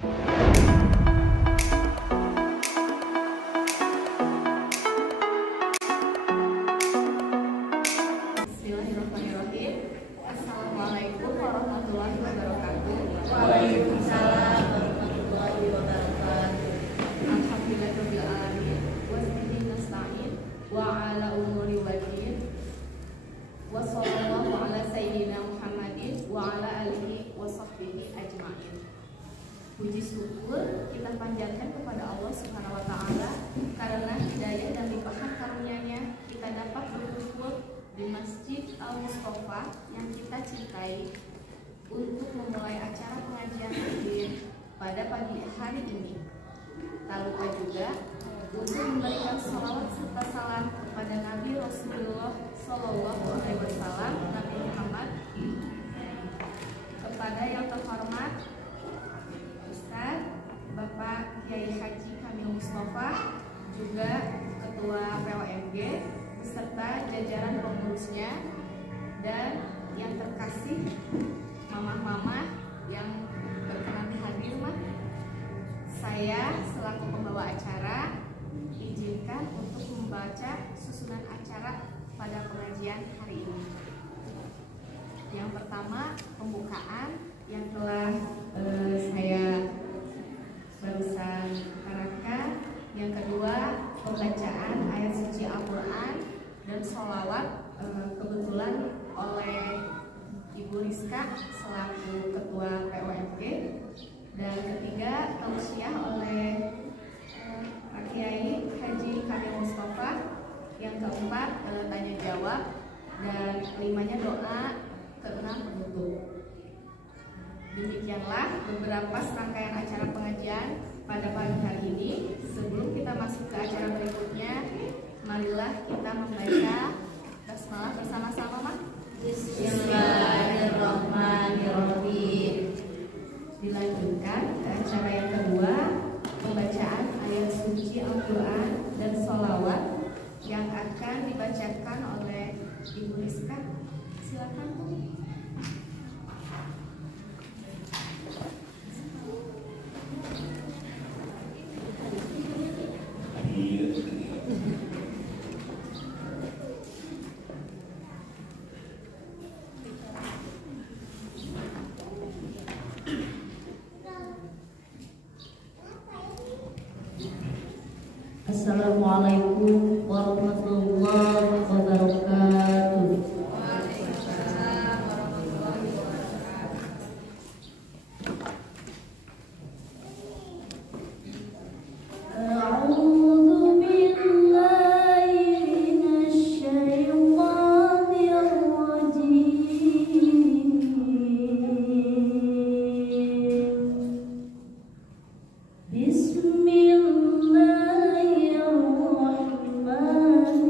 Bismillahirrahmanirrahim. Assalamualaikum warahmatullahi wabarakatuh. Waalaikumsalam warahmatullahi wabarakatuh. Alhamdulillahirabbil alamin. Wasbihi nasta'in wa ala umuri waddin. Wa sallallahu ala sayyidina Muhammadin wa ala alihi wa sahbihi ajma'in. Puji syukur kita panjatkan kepada Allah Subhanahu wa taala karena hidayah dan limpahan karunia-Nya kita dapat berkumpul di Masjid Al-Mustafa yang kita cintai untuk memulai acara pengajian taklim pada pagi hari ini. Tak lupa juga untuk memberikan salawat serta salam kepada Nabi Rasulullah Shallallahu Alaihi Wasallam, Nabi Muhammad, kepada yang terhormat Ustaz Bapak Kiai Haji Kamil Mustafa, juga Ketua POMG beserta jajaran pengurusnya, dan yang terkasih mama-mama yang berkenan hadir. Saya selaku pembawa acara izinkan untuk membaca susunan acara pada pengajian hari ini. Yang pertama, pembukaan yang telah saya barusan utarakan. Yang kedua, pembacaan ayat suci Al-Quran dan sholawat kebetulan oleh Ibu Rizka selaku Ketua POMG. Dan ketiga, tausiah oleh Pak Kiai Haji Kamil Mustafa. Yang keempat, tanya jawab, dan kelimanya doa, keenam penutup. Demikianlah beberapa serangkaian acara pengajian pada pagi hari ini. Sebelum kita masuk ke acara berikutnya, marilah kita membaca basmalah bersama-sama, Mak. Bismillahirrahmanirrahim. Dilanjutkan ke acara yang kedua, pembacaan ayat suci Al-Quran dan sholawat yang akan dibacakan oleh Ibu Rizka. Silakan, Bu. Assalamualaikum warahmatullahi wabarakatuh. Waalaikumsalam warahmatullahi wabarakatuh. A'udzu billahi minasyaitonir rajim. Bismillahirrahmanirrahim.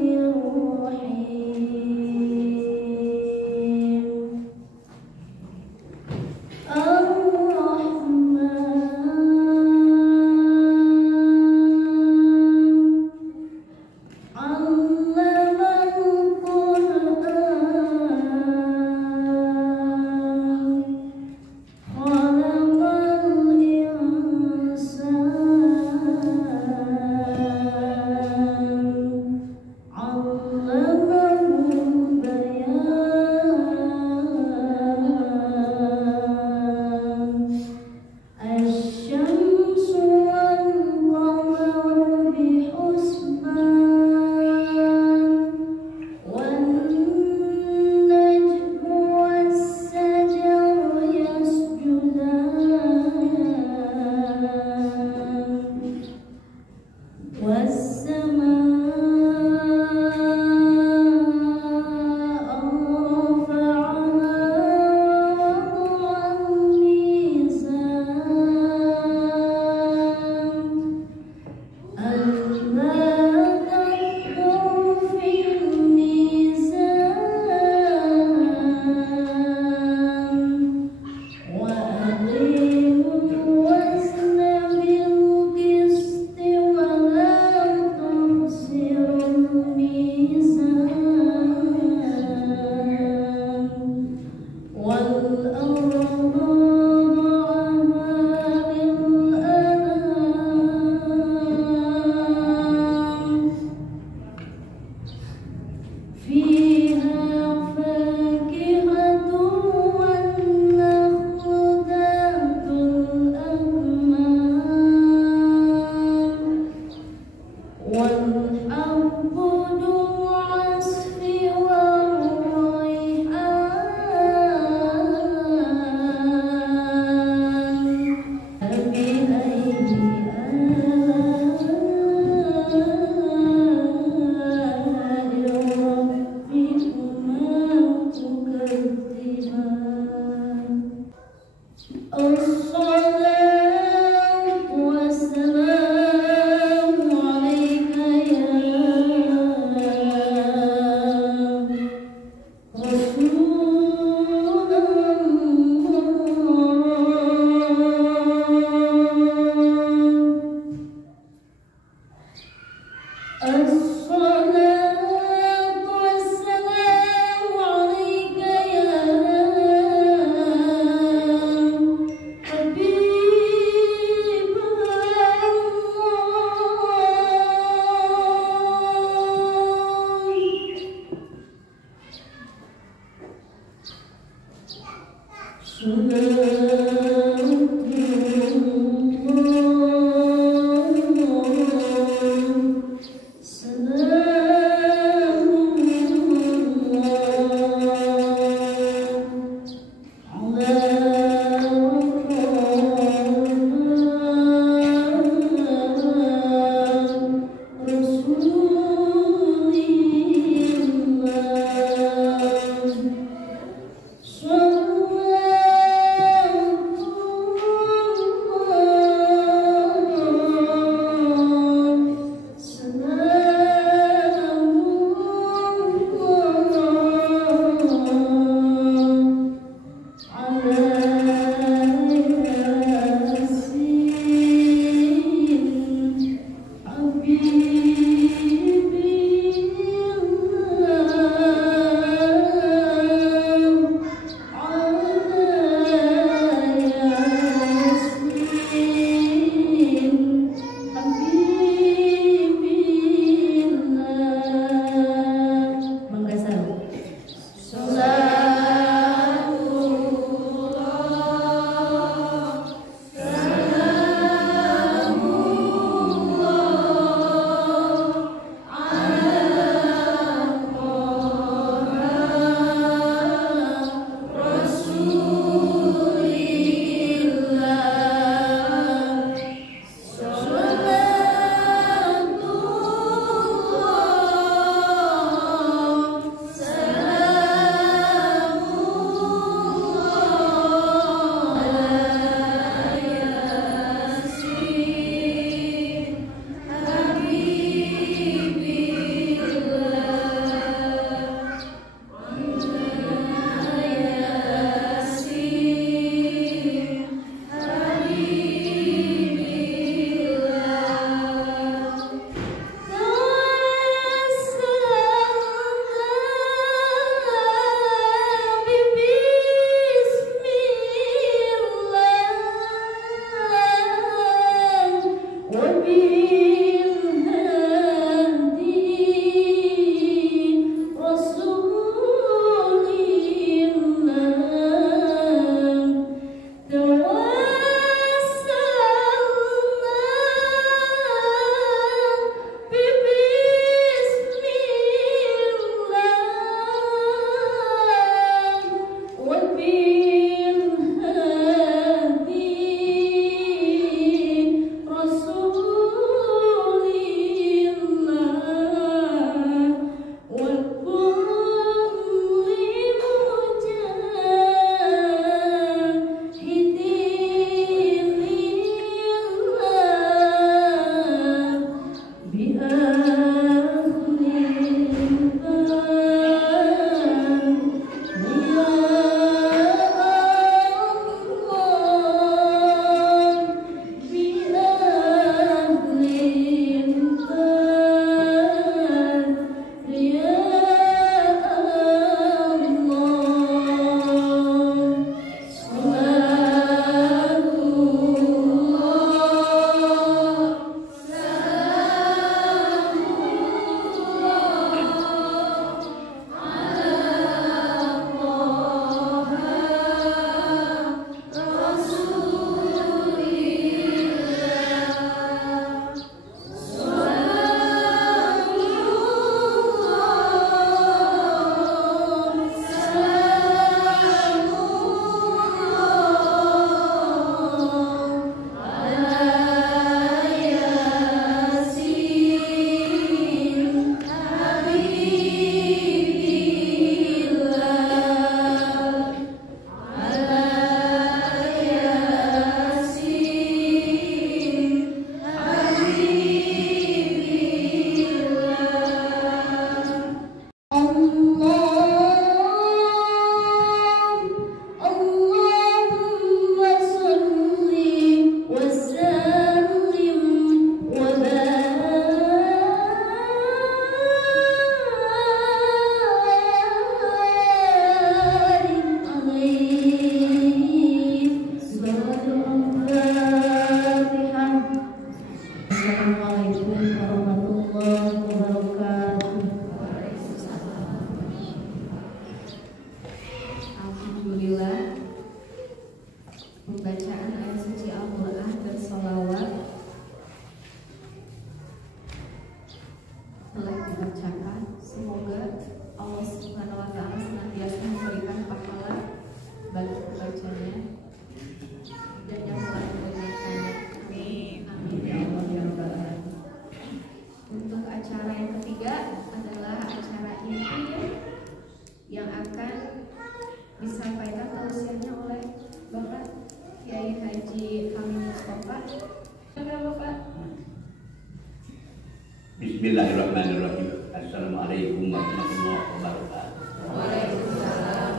Bismillahirrahmanirrahim. Assalamualaikum warahmatullahi wabarakatuh. Waalaikumsalam.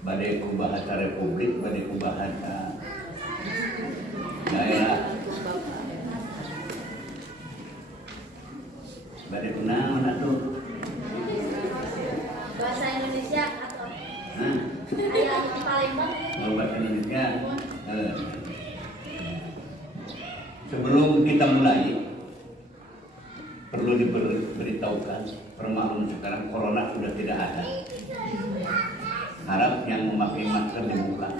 Badai ku bahasa Republik, badai ku bahasa daerah, badai ku naon atuh? Bahasa Indonesia atau Hah? ayat Palembang? Mau bahasa Indonesia. Sebelum kita mulai, perlu diberitahukan, permaklum sekarang corona sudah tidak ada. Harap yang memakai masker dibuka.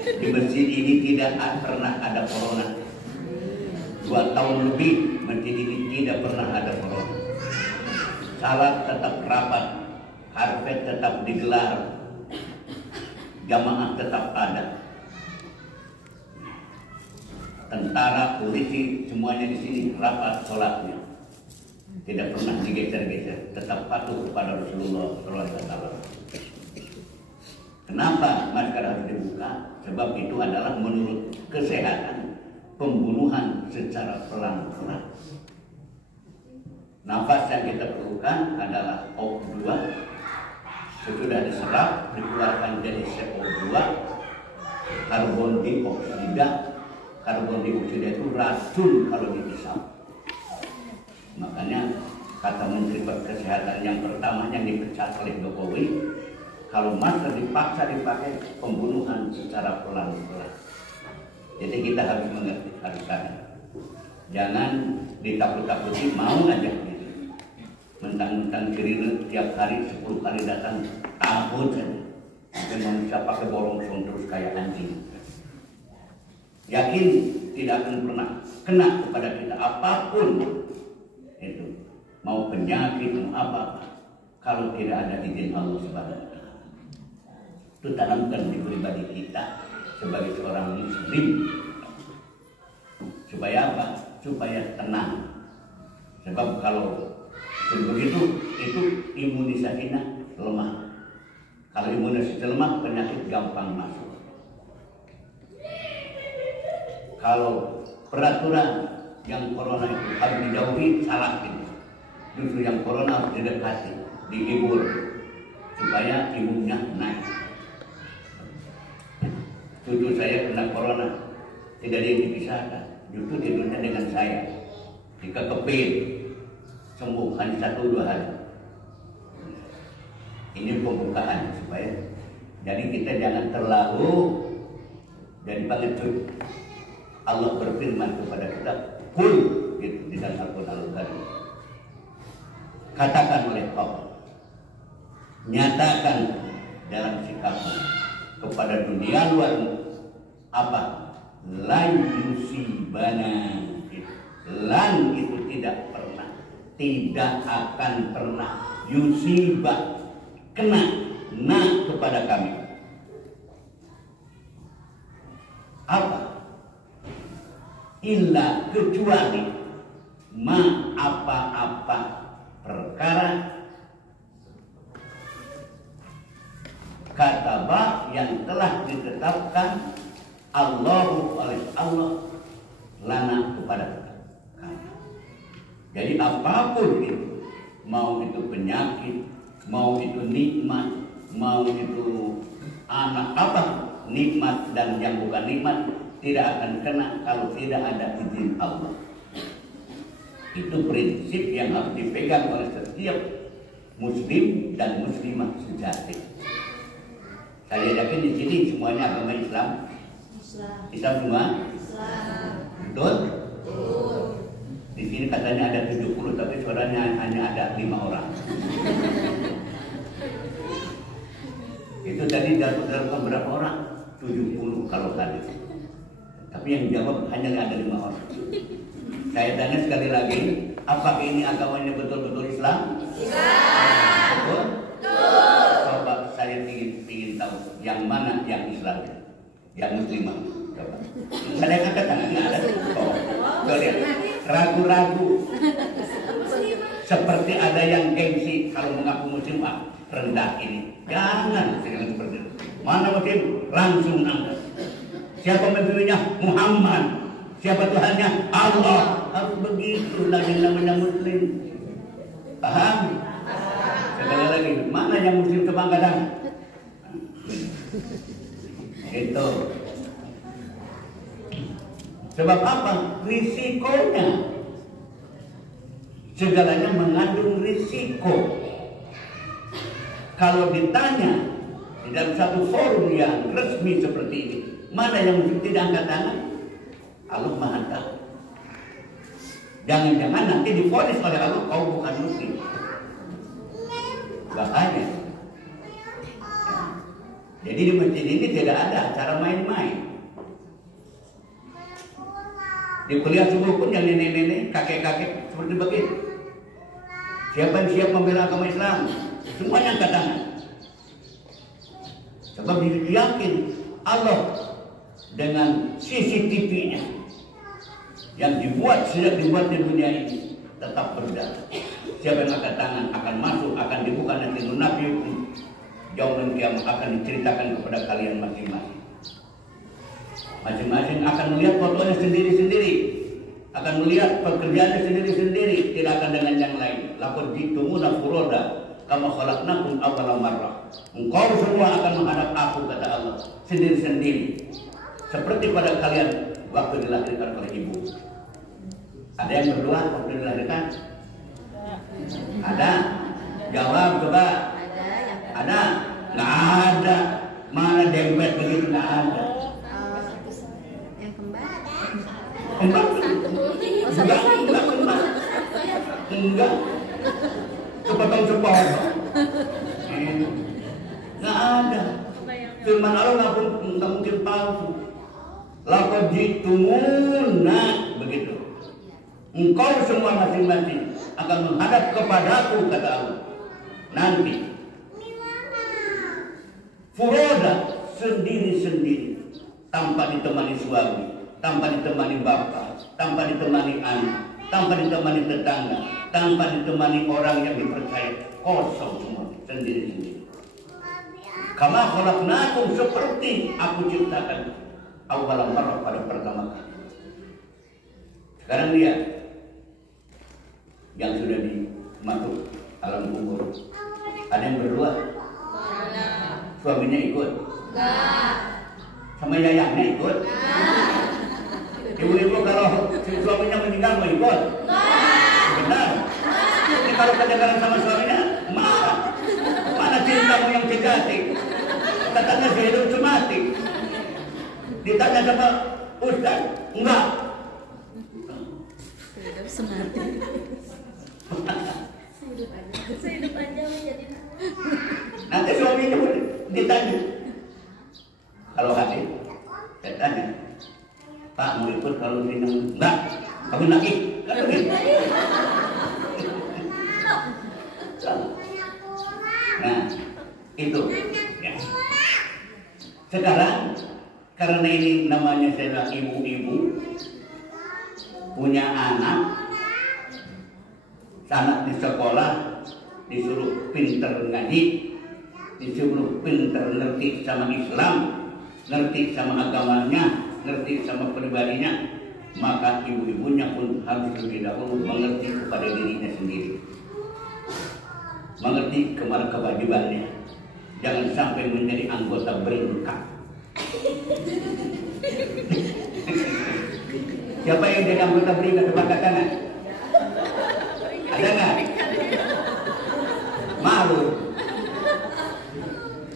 Di masjid ini tidak pernah ada corona. 2 tahun lebih masjid ini tidak pernah ada corona. Salat tetap rapat, harfet tetap digelar, jamaah tetap ada. Tentara, polisi, semuanya di sini rapat sholatnya. Tidak pernah digeser-geser, tetap patuh kepada Rasulullah SAW. Kenapa masker harus dibuka? Sebab itu adalah menurut kesehatan pembunuhan secara pelan-pelan. Nafas yang kita perlukan adalah O2. Sesudah diserap, dikeluarkan jadi CO2, karbon dioksida. Karbon dioksida itu racun kalau dihisap. Makanya kata Menteri Kesehatan yang pertama yang dipecat oleh Jokowi, kalau masker dipaksa dipakai, pembunuhan secara pelan-pelan. Jadi kita harus mengerti, harus sadar. Jangan ditakut-takuti, mau aja gitu. Mentang-mentang kiri tiap hari 10 kali datang, takut saja. Mungkin manusia pakai borongsong terus kayak anjing. Yakin tidak akan pernah kena kepada kita apapun itu, mau penyakit mau apa, kalau tidak ada izin Allah Subhanahu wa Ta'ala. Itu tanamkan di pribadi kita sebagai seorang muslim. Supaya apa? Supaya tenang. Sebab kalau begitu itu imunisasinya lemah. Kalau imunisasi lemah, penyakit gampang masuk. Kalau peraturan yang corona itu harus dijauhi, salah itu. Justru yang corona harus didekati, dihibur supaya imunnya naik. Cucu saya kena corona, tidak ada yang dipisahkan, justru tidurnya dengan saya. Jika kepin, sembuh hanya 1-2 hari. Ini pembukaan supaya jadi kita jangan terlalu jadi pengecut. Allah berfirman kepada kita, "Qul," gitu di dalam Al-Qur'an Al-Karim. Katakan oleh Allah, nyatakan dalam sikapmu kepada dunia luar apa? Lan yusibana. Lan itu tidak pernah, tidak akan pernah, yusibah, kena kepada kami. Apa? Illa, kecuali ma apa-apa perkara kataba yang telah ditetapkan Allahu oleh Allah lana kepada kami. Jadi apapun itu, mau itu penyakit, mau itu nikmat, mau itu anak apa, nikmat dan yang bukan nikmat, tidak akan kena kalau tidak ada izin Allah. Itu prinsip yang harus dipegang oleh setiap muslim dan muslimah sejati. Saya yakin di sini semuanya agama Islam. Islam semua? Islam. Betul? Di sini katanya ada 70, tapi suaranya hanya ada 5 orang. Itu tadi dapat berapa orang? 70 kalau tadi. Tapi yang jawab hanya ada 5 orang. Saya tanya sekali lagi, apakah ini agamanya betul-betul Islam? Islam. Betul? Betul. Coba saya ingin tahu yang mana yang Islam, yang Muslimah. Coba. Ada yang angkat tangan? Nggak ada. Oh, coba lihat. Ragu-ragu. Seperti ada yang gengsi kalau mengaku Muslim, rendah ini. Jangan seperti itu. Mana Muslim? Langsung angkat. Siapa pemimpinnya? Muhammad Siapa Tuhannya? Allah. Harus begitu lah yang namanya Muslim. Paham? Sekali lagi, mana yang Muslim coba kadang? Itu. Sebab apa? Risikonya. Segalanya mengandung risiko. Kalau ditanya di dalam satu forum yang resmi seperti ini, mana yang Muslim tidak angkat tangan? Allah Maha Tahu. Jangan-jangan nanti divonis oleh Allah kau bukan Muslim. Bahaya. Jadi di masjid ini tidak ada acara main-main. Di kuliah subuh pun yang nenek-nenek, kakek-kakek seperti begitu. Siapa yang siap membela agama Islam? Semuanya angkat tangan. Sebab yakin Allah dengan CCTV-nya yang sejak dibuat di dunia ini tetap berdaya. Siapa yang angkat tangan akan masuk, akan dibuka nanti nunabiukum yaumul qiyamah, akan diceritakan kepada kalian masing-masing. Masing-masing akan melihat fotonya sendiri-sendiri, akan melihat pekerjaannya sendiri-sendiri, tidak akan dengan yang lain. Laqad jitumuna furoda kama khalaqnakum awwala marrah. Engkau semua akan menghadap aku, kata Allah, sendiri-sendiri, seperti pada kalian waktu dilahirkan oleh ibu. Ada yang berdoa waktu dilahirkan? Ada? Jawab coba. Ada? Nggak ada. Mana dempet begitu? Nggak ada. Yang kembar. Enggak. Enggak kembar. Enggak. Sepotong-sepotong. Nggak ada. Firman Allah nggak mungkin palsu. Laqad jitumuna, begitu. Engkau semua masing-masing akan menghadap kepadaku, kata Allah. Nanti furoda, sendiri-sendiri, tanpa ditemani suami, tanpa ditemani bapak, tanpa ditemani anak, tanpa ditemani tetangga, tanpa ditemani orang yang dipercaya. Kosong semua, sendiri-sendiri. Kama khalaqnakum, seperti aku ciptakan awal marrah, pada pertama kali. Sekarang lihat yang sudah masuk alam kubur. Ada yang berdua? Suaminya ikut? Enggak. Sama yayahnya ikut? Ibu-ibu kalau suaminya meninggal mau ikut? Benar? Ini kalau kedengaran sama suaminya marah. Mana cintamu yang sejati? Katanya sehidup semati. Ditanya sama Ustaz, enggak. Semati. Sehidup aja menjadi. Nanti suaminya ditanya. Kalau hati, saya tanya, Pak mau ikut kalau ini enggak, kamu lagi. Kan begitu. Nah, itu. Ya. Sekarang karena ini namanya saya ibu-ibu punya anak di sekolah disuruh pinter ngaji, disuruh pinter ngerti sama Islam, ngerti sama agamanya, ngerti sama pribadinya, maka ibu-ibunya pun harus lebih dahulu mengerti kepada dirinya sendiri, mengerti kewajibannya. Jangan sampai menjadi anggota beringkak. Siapa yang jadi anggota beringkak? Coba katakan. Ada nggak? Malu.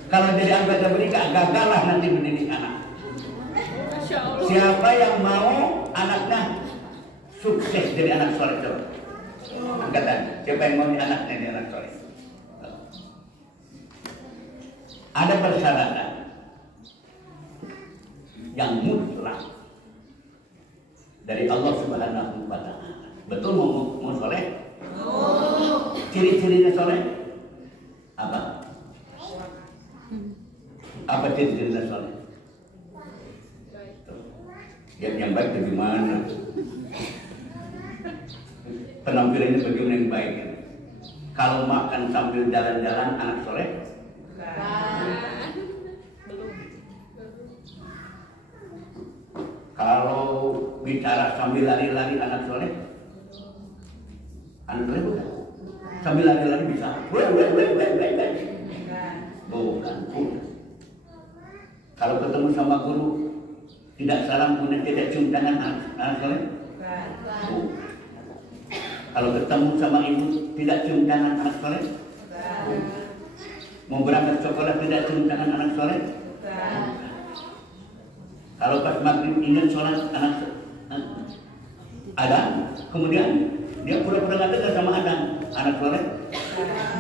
Kalau jadi anggota beringkak, gagallah nanti mendidik anak. Siapa yang mau anaknya sukses jadi anak soleh? Angkatan. Siapa yang mau anaknya jadi anak soleh? Ada persyaratan yang mutlak dari Allah Subhanahu wa Ta'ala. Betul mau soleh? Ciri-cirinya soleh apa? Apa ciri-cirinya soleh? Yang baik itu gimana? Penampilannya bagaimana yang baik? Kalau makan sambil jalan-jalan anak soleh? Kalau bicara sambil lari-lari anak soleh? Anak soleh bukan? Sambil lari-lari bisa? Bukan. Kalau ketemu sama guru, tidak salam kemudian tidak cium tangan anak soleh? Bukan. Kalau ketemu sama ibu, tidak cium tangan anak soleh? Bukan. Mau berangkat sekolah tidak cium tangan anak soleh? Bukan. Kalau pas maghrib ingat sholat anak Adam, kemudian dia pura-pura nggak dengar sama Adam, anak soleh?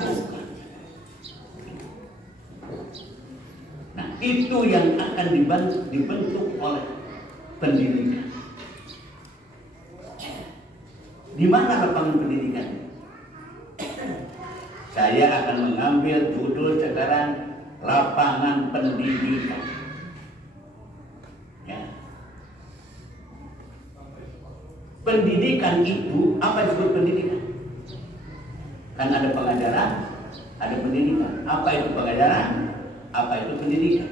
Bukan. Nah, itu yang akan dibentuk oleh pendidikan. Di mana lapangan pendidikan? Saya akan mengambil judul sekarang lapangan pendidikan. Ya. Pendidikan itu, apa disebut pendidikan? Kan ada pengajaran, ada pendidikan. Apa itu pengajaran? Apa itu pendidikan?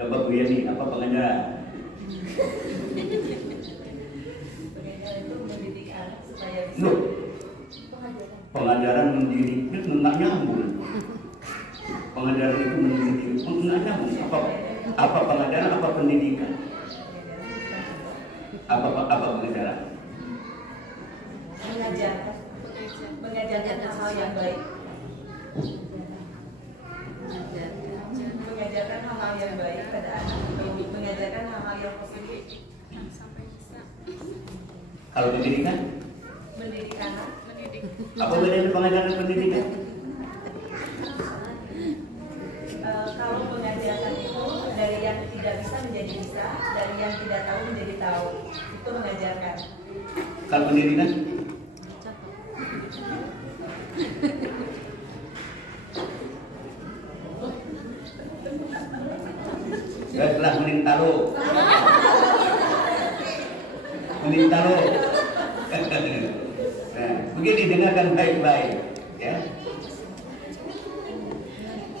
Coba Bu Yani, apa pengajaran? Pengajaran itu mendidik anak supaya bisa. Loh, pengajaran mendidik itu nggak nyambung. Pengajaran itu mendidik, nggak nyambung. Apa pengajaran? Apa pendidikan? Apa pengajaran? Mengajarkan hal yang baik. Mengajarkan hal-hal yang baik pada anak, mengajarkan hal-hal yang positif. Kalau pendidikan? Mendidik anak. Apa bedanya pengajaran dan pendidikan? Kalau pengajaran itu dari yang tidak bisa menjadi bisa, dari yang tidak tahu menjadi tahu, itu mengajarkan. Kalau pendidikan? Baiklah, mending taruh. Mending taruh. Nah, begini, dengarkan baik-baik, ya.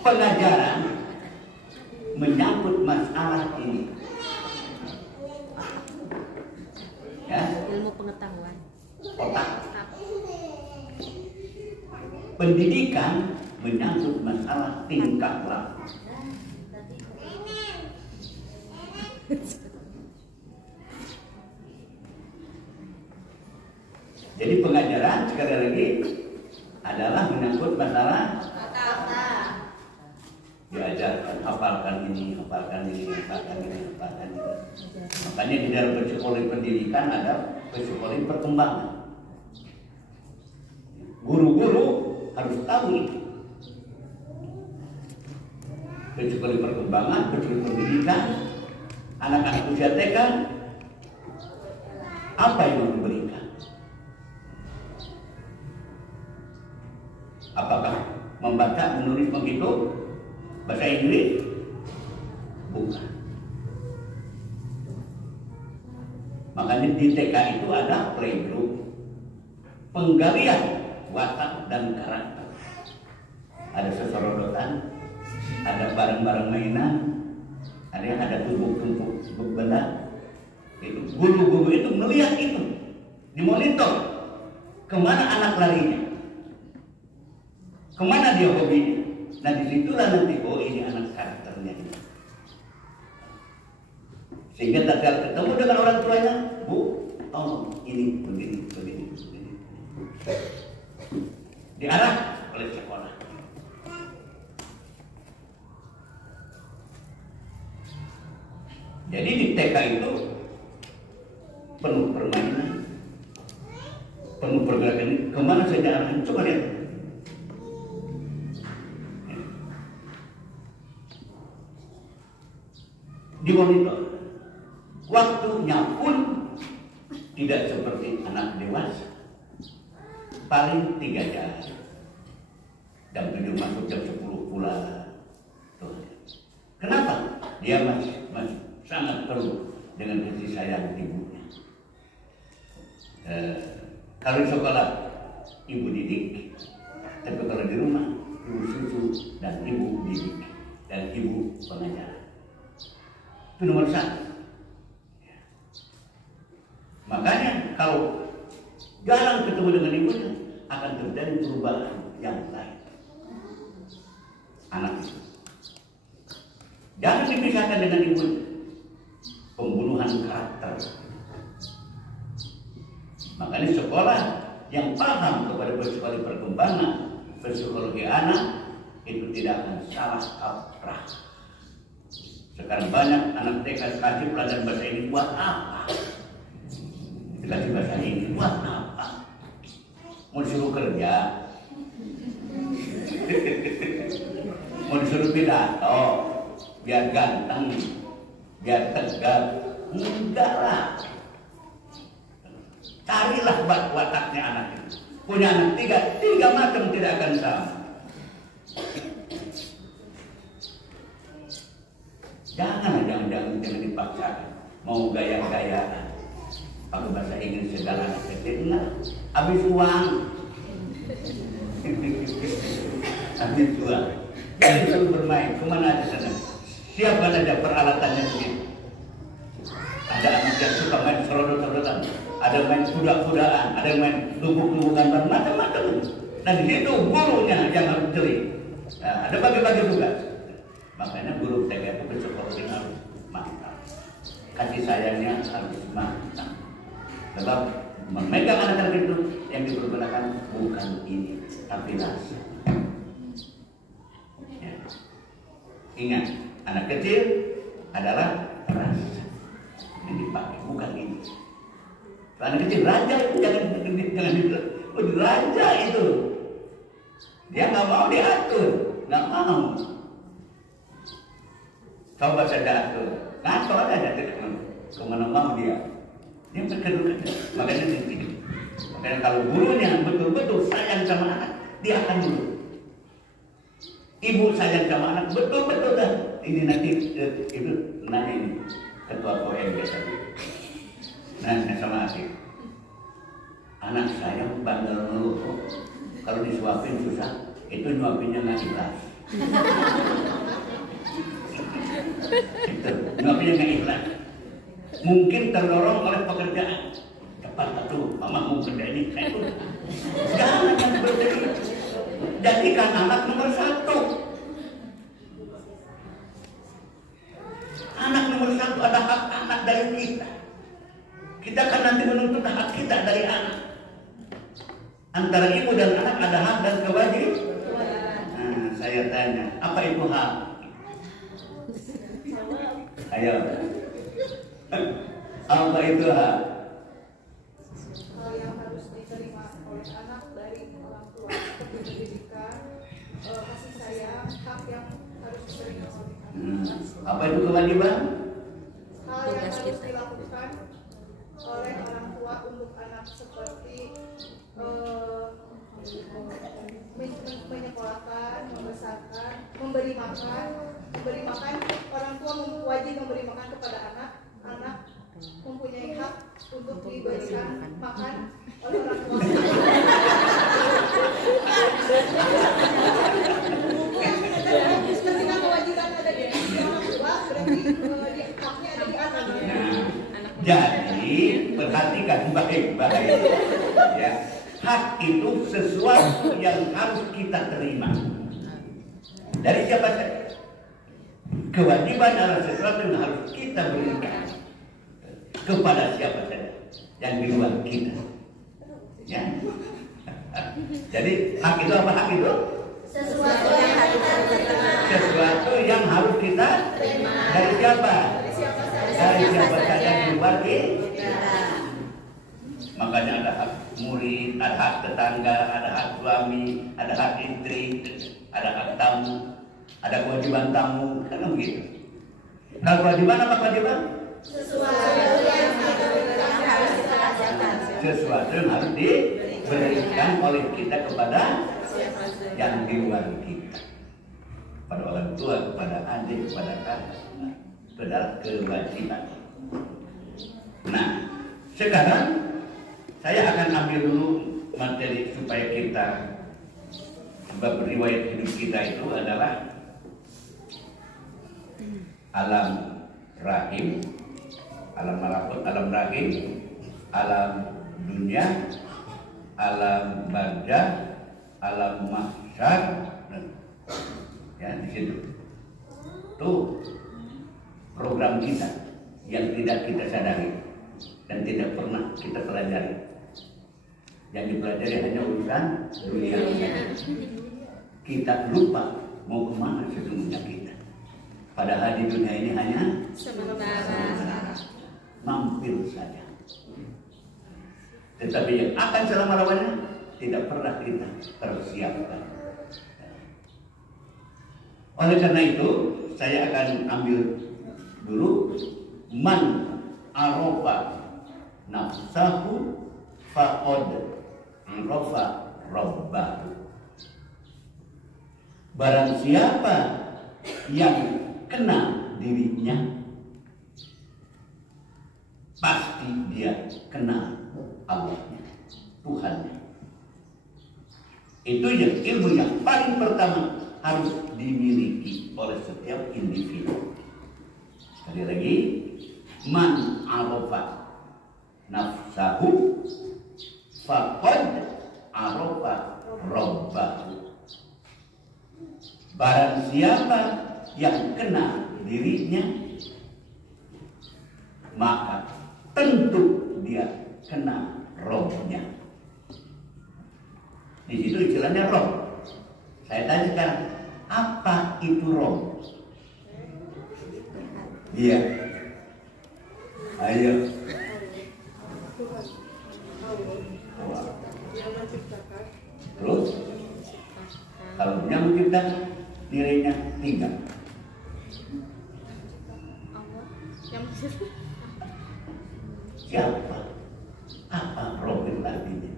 Pengajaran menyangkut masalah ini, ya. Ilmu pengetahuan. Otak. Pendidikan menyangkut masalah tingkah laku. Jadi pengajaran sekali lagi adalah menyangkut masalah diajarkan, hafalkan ini, hafalkan ini, hafalkan ini, hafalkan ini. Makanya di dalam psikologi pendidikan ada psikologi perkembangan. Guru-guru harus tahu itu. Psikologi perkembangan, psikologi pendidikan, anak-anak usia TK, apa yang mau diberikan? Apakah membaca, menulis, menghitung, bahasa Inggris? Bukan. Makanya di TK itu ada playgroup, penggalian watak dan karakter. Ada sesorodotan, ada barang-barang mainan, ada tumpuk-tumpuk benda. Itu guru-guru itu melihat itu, dimonitor kemana anak larinya, kemana dia hobinya. Nah, disitulah nanti, oh ini anak karakternya ini. Sehingga tatkala ketemu dengan orang tuanya, Bu, oh ini begini. Diarah oleh sekolah. Jadi di TK itu penuh permainan, penuh pergerakan. Kemana saja arahnya? Coba lihat. Dimonitor. Waktunya pun tidak seperti anak dewasa. Paling 3 jam. Jam 7 masuk, jam 10 pulang. Tuh. Kenapa? Dia masih sangat perlu dengan kasih sayang ibunya. Kalau di sekolah ibu didik, tapi kalau di rumah ibu susu dan ibu didik dan ibu pengajar. Itu nomor 1. kalau jarang ketemu dengan ibunya, akan terjadi perubahan yang lain. Anak itu jangan dipisahkan dengan ibunya. Pembunuhan karakter. Makanya sekolah yang paham kepada perkembangan psikologi anak itu tidak akan salah kaprah. Sekarang banyak anak TK kasih pelajaran bahasa ini buat apa? Dikasih bahasa ini buat apa? Mau disuruh kerja? Mau disuruh pidato? Biar ganteng, biar tegap? Enggak lah. Carilah wataknya anak itu. Punya anak tiga macam tidak akan sama. Jangan dipaksakan. Mau gaya-gayaan. Pakai bahasa Inggris segala kecil, enggak. Habis uang. Habis uang. Jangan disuruh bermain. Kemana aja sana? Siapkan aja peralatannya sendiri. Ada anak yang suka main serodot-serodotan, ada main kuda-kudaan, ada main lubuk-lubukan, macam-macam. Dan di situ gurunya yang harus jeli. Nah, ada bagi-bagi tugas. Makanya guru TK itu psikologi harus mantap. Kasih sayangnya harus mantap. Sebab memegang anak-anak itu yang dipergunakan bukan ini, tapi rasa. Ya. Ingat, anak kecil adalah rasa yang dipakai, bukan ini. Anak kecil raja itu jangan dibilang, raja itu. Dia nggak mau diatur, nggak mau. Coba saja atur, ngatur aja kemana mau dia. Dia berkedul. Makanya ini. Makanya kalau gurunya betul-betul sayang sama anak, dia akan dulu. Ibu sayang sama anak, betul-betul kan. Ini nanti itu nanya ini ketua KOM biasanya. Nanya sama Asik. Anak saya bandel melulu. Kalau disuapin susah, itu nyuapinnya nggak ikhlas. Itu, nyuapinnya nggak ikhlas. Mungkin terdorong oleh pekerjaan. Cepat tuh, mama mau kerja ini. Jangan seperti itu. Jadikan anak nomor 1. Anak nomor 1 ada hak anak dari kita. Kita akan nanti menuntut hak kita dari anak. Antara ibu dan anak ada hak dan kewajiban. Nah, saya tanya, apa itu hak? Ayo. Apa itu hak? Hal yang harus diterima oleh anak dari orang tua seperti pendidikan, kasih sayang, hak yang harus diterima oleh anak. Apa itu kewajiban? Hal yang harus dilakukan oleh orang tua untuk anak seperti menyekolahkan, membesarkan, memberi makan. Orang tua wajib memberi makan kepada anak. Anak mempunyai hak untuk diberikan makan oleh orang tua. Ketika kewajiban ada di orang tua, berarti haknya ada di anak. Jadi perhatikan baik-baik. Ya, hak itu sesuatu yang harus kita terima. Dari siapa saja. Kewajiban adalah sesuatu yang harus kita berikan kepada siapa saja yang di luar kita. Ya. Jadi hak itu apa hak itu? Sesuatu yang harus kita Sesuatu yang harus kita terima. Dari siapa? Dari siapa saja di luar kita. Makanya ada hak murid, ada hak tetangga, ada hak suami, ada hak istri, ada hak tamu, ada kewajiban tamu, kan begitu. Kalau kewajiban apa kewajiban? Sesuatu yang harus kita lakukan. Sesuatu yang harus diberikan oleh kita kepada yang di luar kita. Pada orang tua, kepada adik, kepada kakak. Itu adalah kewajiban. Nah, sekarang saya akan ambil dulu materi supaya kita, sebab riwayat hidup kita itu adalah alam rahim, alam malakut, alam rahim, alam dunia, alam barzah, alam mahsyar, ya di situ. Tuh program kita yang tidak kita sadari dan tidak pernah kita pelajari. Yang dipelajari hanya urusan dunia. Kita lupa mau kemana sesungguhnya kita. Padahal di dunia ini hanya sementara, mampir saja. Tetapi yang akan selama-lamanya tidak pernah kita persiapkan. Oleh karena itu, saya akan ambil dulu man arofa nafsahu faqad arofa rabbahu. Barang siapa yang kenal dirinya, pasti dia kenal Allahnya, Tuhannya. Itu yang ilmu yang paling pertama harus dimiliki oleh setiap individu. Sekali lagi, man arofa nafsahu faqad arofa rabbahu. Barang siapa yang kenal dirinya, maka tentu dia kenal rohnya. Di situ istilahnya roh. Saya tanya sekarang, apa itu roh? Iya. Ayo. Terus, kalau yang menciptakan dirinya tinggal. Siapa? Apa roh itu artinya?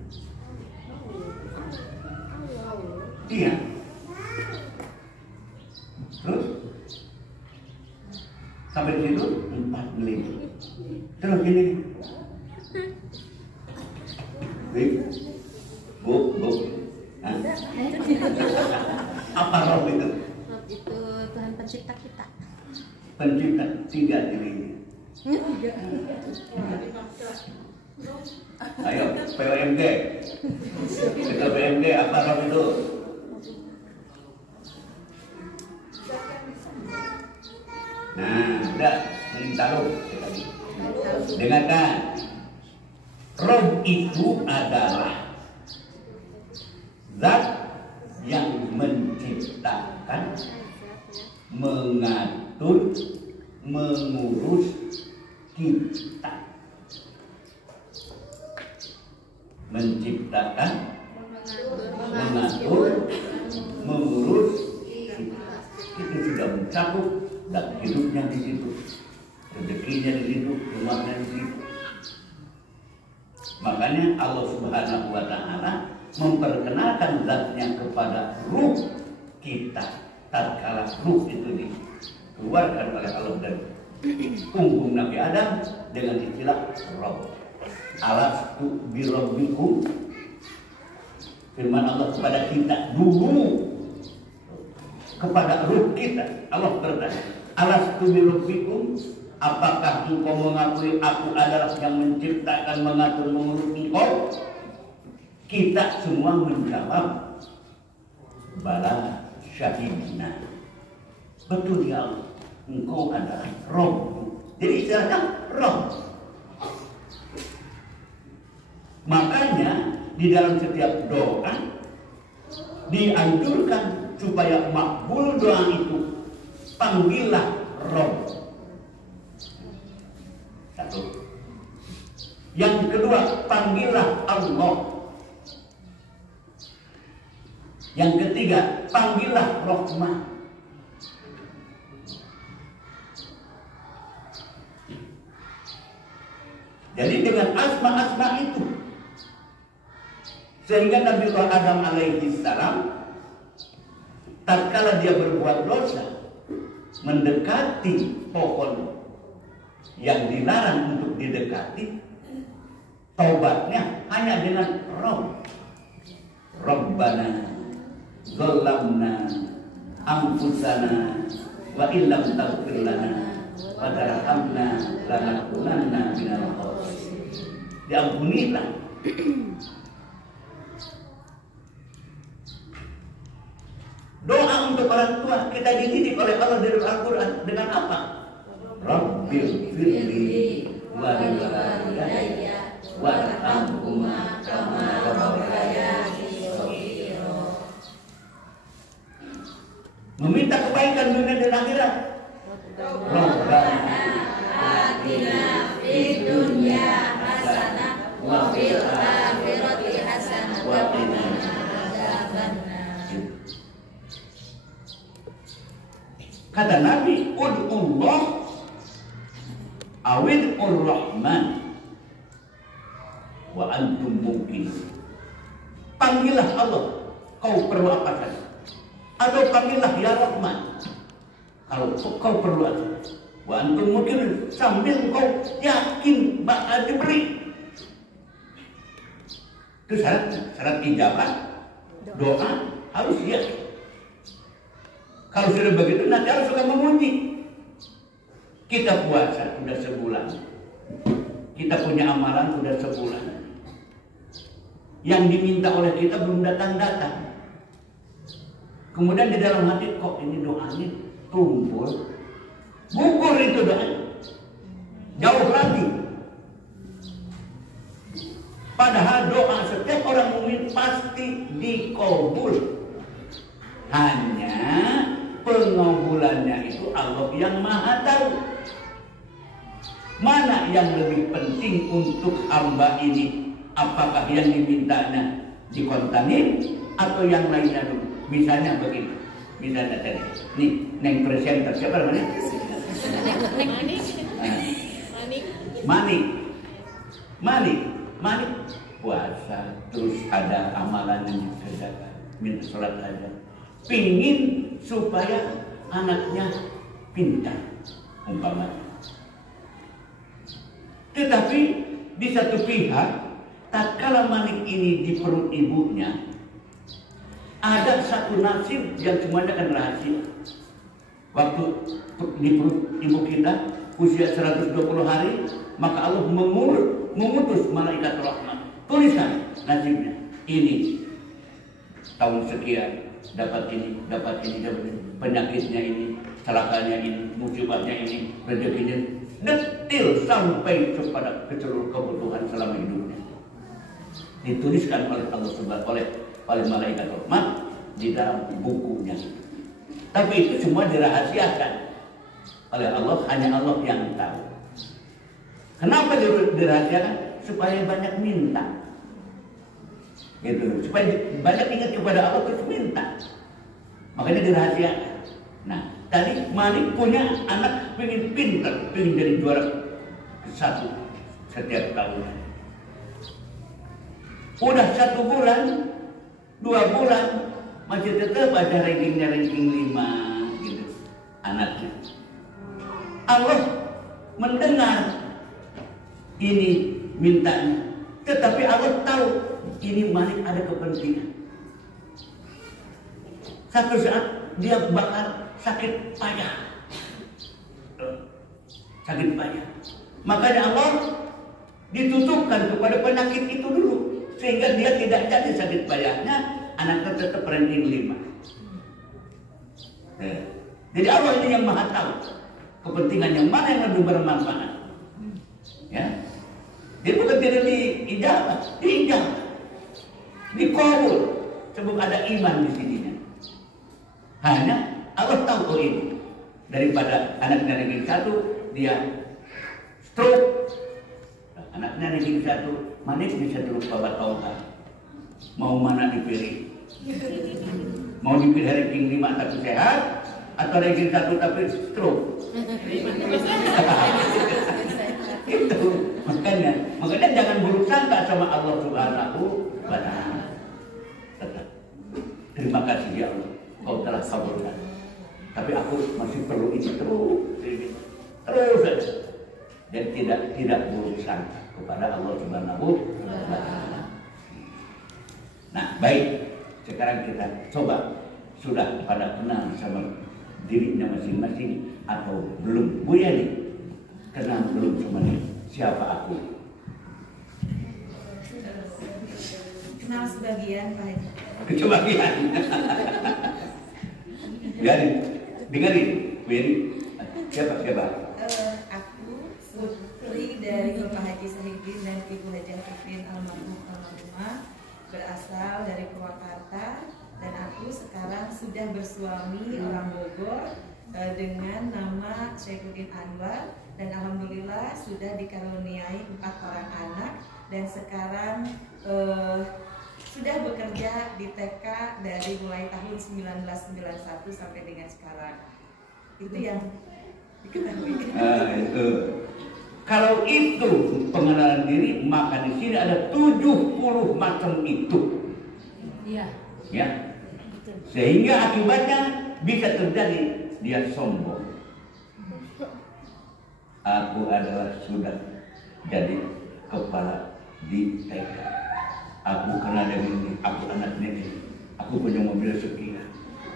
Dia. Terus sampai di situ 4 menit. Terus gini. Bu. Hah? Apa roh itu? Roh itu Tuhan pencipta kita. Pencipta, 3 dirinya. Ayo, PMD. Kita PMD apa roh itu? Nah, udah taruh. Dengarkan. Roh itu adalah zat yang menciptakan, mengatur, mengurus kita. Menciptakan, mengatur, mengurus kita. Itu sudah mencakup dan hidupnya di situ, rezekinya di situ, rumahnya di situ. Makanya Allah Subhanahu wa Ta'ala memperkenalkan zatnya kepada ruh kita. Tatkala ruh itu dikeluarkan oleh Allah dari punggung Nabi Adam dengan istilah roh. Alastu birabbikum, firman Allah kepada kita dulu, kepada ruh kita. Allah bertanya, alastu birabbikum, apakah engkau mengakui aku adalah yang menciptakan, mengatur, mengurus engkau? Kita semua menjawab, bala syahidna. Betul ya Allah, engkau adalah roh. Jadi istilahnya roh. Makanya di dalam setiap doa dianjurkan supaya makbul doa itu, panggillah roh. Satu. Yang kedua, panggillah Allah. Yang ketiga, panggillah Rahman. Jadi dengan asma-asma itu, sehingga Nabi Adam alaihi salam tatkala dia berbuat dosa, mendekati pohon yang dilarang untuk didekati, taubatnya hanya dengan roh. Rabbana zalamna anfusana wa illam taghfir lana wa tarhamna lanakunanna minal khasirin. Diampunilah Doa untuk orang tua kita dididik oleh Allah dari Al-Quran dengan apa? Rabbil firli walidayya warhamhuma kama rabbayani shaghira. Meminta kebaikan dunia dan akhirat. Rabbana atina fid dunya hasanah wa fil akhirati hasanah wa qina adzabannar. Kata Nabi, ud'ullah awid'ur rahman wa antum mungkin. Panggillah Allah, kau perlu apa saja. Atau panggillah ya Rahman, kalau kau perlu apa. Wa antum mungkin, sambil kau yakin bakal diberi. Itu syarat ijabah doa harus yakin. Kalau sudah begitu nanti harus suka memuji. Kita puasa sudah sebulan, kita punya amalan sudah sebulan, yang diminta oleh kita belum datang-datang. Kemudian di dalam hati kok ini doanya tumpul, gugur itu doanya, jauh lagi. Padahal doa setiap orang mukmin pasti dikabul. Hanya pengabulannya itu Allah yang maha tahu. Mana yang lebih penting untuk hamba ini? Apakah yang dimintanya dikontanin atau yang lainnya dulu? Misalnya begini, misalnya tadi, nih neng presenter siapa namanya? Manik, puasa terus ada amalan yang dikerjakan, minta sholat aja, pingin supaya anaknya pintar, umpamanya. Tetapi di satu pihak, tatkala Manik ini di perut ibunya, ada satu nasib yang semuanya akan rahasia. Waktu di perut ibu kita usia 120 hari, maka Allah mengutus malaikat rahmat. Tuliskan nasibnya. Ini tahun sekian dapat ini, penyakitnya ini, celakanya ini, musibahnya ini, rezekinya detil sampai kepada seluruh kebutuhan selama hidupnya. Dituliskan oleh Allah oleh malaikat rahmat di dalam bukunya. Tapi itu semua dirahasiakan oleh Allah, hanya Allah yang tahu. Kenapa dirahasiakan? Supaya banyak minta, gitu. Supaya banyak ingat kepada Allah terus minta. Makanya dirahasiakan. Nah, tadi Malik punya anak pengen pintar, pengen jadi juara satu setiap tahun. Udah 1 bulan, 2 bulan, masih tetap ada ranking 5 gitu anaknya. Allah mendengar ini mintanya, tetapi Allah tahu ini Malik ada kepentingan. Satu saat dia bakal sakit payah. Makanya Allah ditutupkan kepada penyakit itu dulu, sehingga dia tidak jadi sakit payahnya, anaknya tetap ranking 5. Jadi Allah ini yang maha tahu kepentingan yang mana yang lebih bermanfaat. Ya, dia bukan tidak diijabah, dikabul, sebab ada iman di sininya. Hanya Allah tahu ini daripada anaknya ranking 1 dia stroke, anaknya ranking 1 manis bisa terus babat tauhid. Mau mana dipilih? Mau dipilih ranking 5 tapi sehat, atau ranking 1 tapi stroke? Itu makanya jangan buruk sangka sama Allah Subhanahu wa Ta'ala. Terima kasih ya Allah, kau telah kabulkan. Tapi aku masih perlu ini terus saja. Dan tidak buruk sangka kepada Allah Subhanahu wa Ta'ala. Nah, baik. Sekarang kita coba, sudah pada kenal sama dirinya masing-masing atau belum? Bu Yani, kenal belum semuanya? Siapa aku? sebagian Pak Haji. Kebagian. Ya, dengerin, Win. Siapa? Aku putri dari Bapak Haji Sahidin dan Ibu Haji Hafifin almarhumah, berasal dari Purwakarta, dan aku sekarang sudah bersuami orang Bogor dengan nama Syaifuddin Anwar, dan alhamdulillah sudah dikaruniai 4 orang anak, dan sekarang sudah bekerja di TK dari mulai tahun 1991 sampai dengan sekarang. Itu yang diketahui. Itu. Kalau itu pengenalan diri, maka di sini ada 70 macam itu. Iya. Ya. Sehingga akibatnya bisa terjadi dia sombong. Aku adalah sudah jadi kepala di TK. Aku kena dari ini, aku anak ini, aku punya mobil sekian,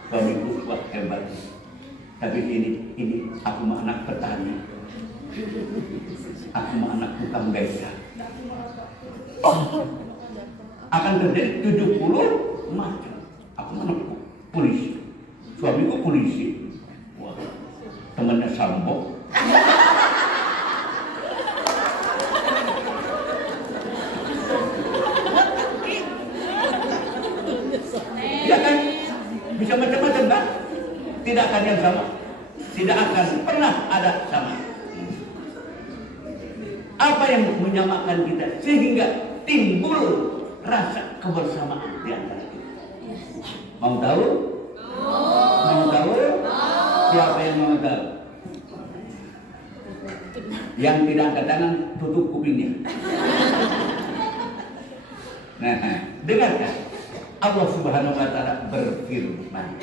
suamiku kuat hebat. Tapi ini aku mah anak petani, aku mah anak tukang beca. Akan terjadi 70 macam. Aku mah anak polisi, suamiku polisi, wah, temannya Sambo. Ya kan? Bisa macam-macam kan? Tidak akan yang sama. Tidak akan pernah ada sama. Apa yang menyamakan kita sehingga timbul rasa kebersamaan di antara kita. Mau tahu? Mau tahu? Siapa yang mau tahu? Yang tidak angkat tangan tutup kupingnya. Nah, dengarkan. Allah Subhanahu wa taala berfirman.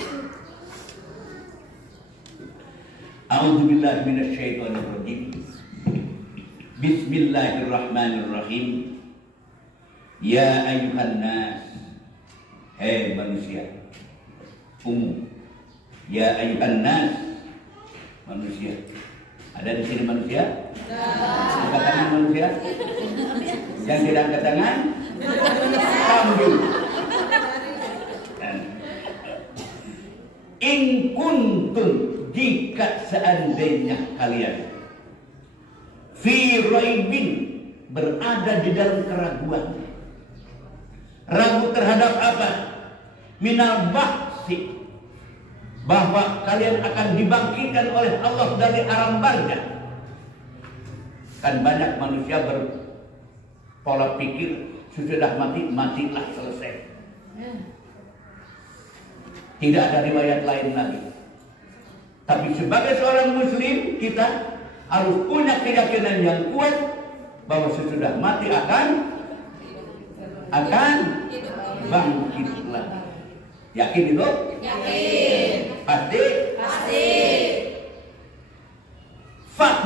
A'udzubillahi minasyaitonir rajim. Bismillahirrahmanirrahim. Ya ayyuhan nas, hei manusia umum. Ya ayyuhan nas, manusia. Ada di sini manusia? Angkat tangan manusia. Yang tidak angkat tangan, ambil. In kuntum, jika seandainya kalian fi raibin, berada di dalam keraguan. Ragu terhadap apa? Minal ba'si, bahwa kalian akan dibangkitkan oleh Allah dari alam barzah. Kan banyak manusia berpola pikir sesudah mati, matilah selesai. Tidak ada riwayat lain lagi. Tapi sebagai seorang muslim, kita harus punya keyakinan yang kuat bahwa sesudah mati akan bangkit lagi. Yakin itu? Yakin. Pasti? Pasti.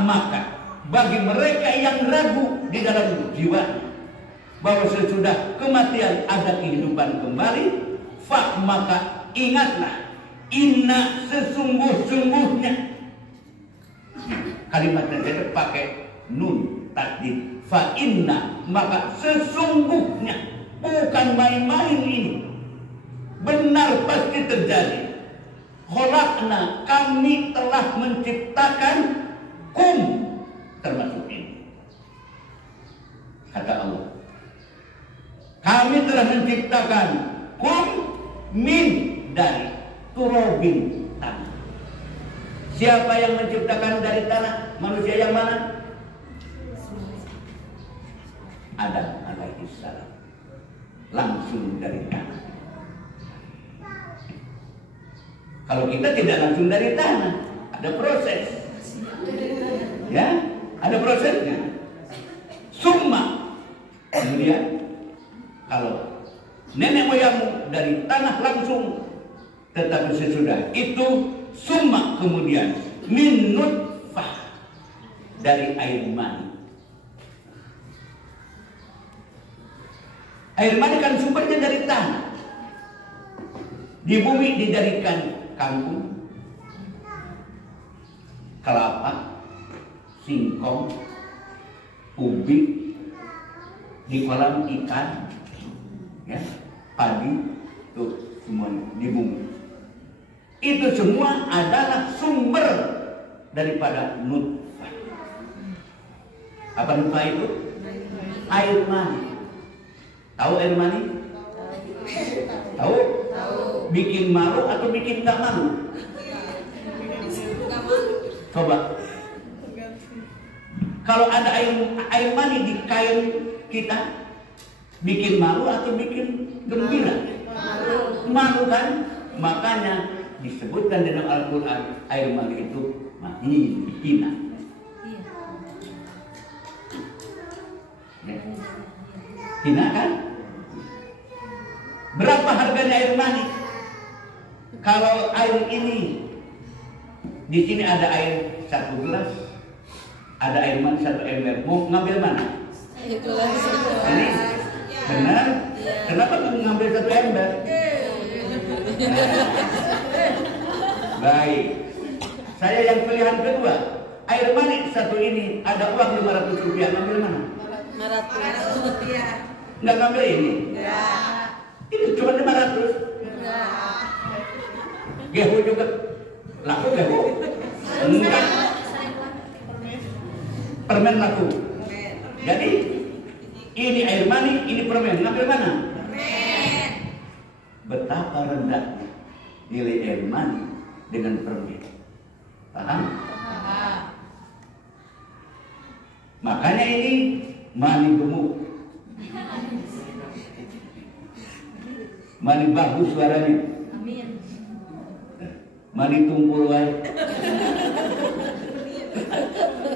Maka bagi mereka yang ragu di dalam jiwa bahwa sesudah kematian ada kehidupan kembali, maka ingatlah, inna sesungguh-sungguhnya. Kalimatnya saya pakai nun tasdid. Fa inna, maka sesungguhnya, bukan main-main ini, benar pasti terjadi. Khalaqna, kami telah menciptakan kum, termasuk ini. Kata Allah, kami telah menciptakan kum min, dari turobin, tanah. Siapa yang menciptakan dari tanah? Manusia yang mana? Adam alaihi salam. Langsung dari tanah. Kalau kita tidak langsung dari tanah, ada proses. Ya, ada prosesnya. Summa, kemudian kalau nenek moyangmu dari tanah langsung, tetapi sesudah itu summa, kemudian min nutfah, dari air mani. Air mani kan sumbernya dari tanah. Di bumi didarikan kangkung, kelapa, singkong, ubi, di kolam ikan, ya, padi, tuh semuanya di bumi. Itu semua adalah sumber daripada nutfah. Apa nutfah itu? Air mani. Tahu air mani? Tahu? Bikin malu atau bikin gak malu? Coba. Kalau ada air mani di kain kita, bikin malu atau bikin gembira? Malu kan? Makanya disebutkan dalam Al-Quran, air mani itu hina. Ya. Hina kan? Berapa harganya air mani? Kalau air ini, di sini ada air 1 gelas, ada air mani 1 ember. Mau ngambil mana? Ini benar? Kenapa kamu ngambil 1 ember? Baik. Saya yang pilihan kedua. Air mani 1 ini ada uang 500 rupiah. Ngambil mana? 500 rupiah. Nggak ngambil ini? Enggak. Itu cuma 500. Gehu juga. Laku gehu? Enggak. Permen laku. Jadi ini air mani, ini permen. Ngambil mana? Permen. Betapa rendahnya nilai air mani dengan permen. Paham? Makanya ini mani gemuk, mani bagus suaranya, mani tumpul wae,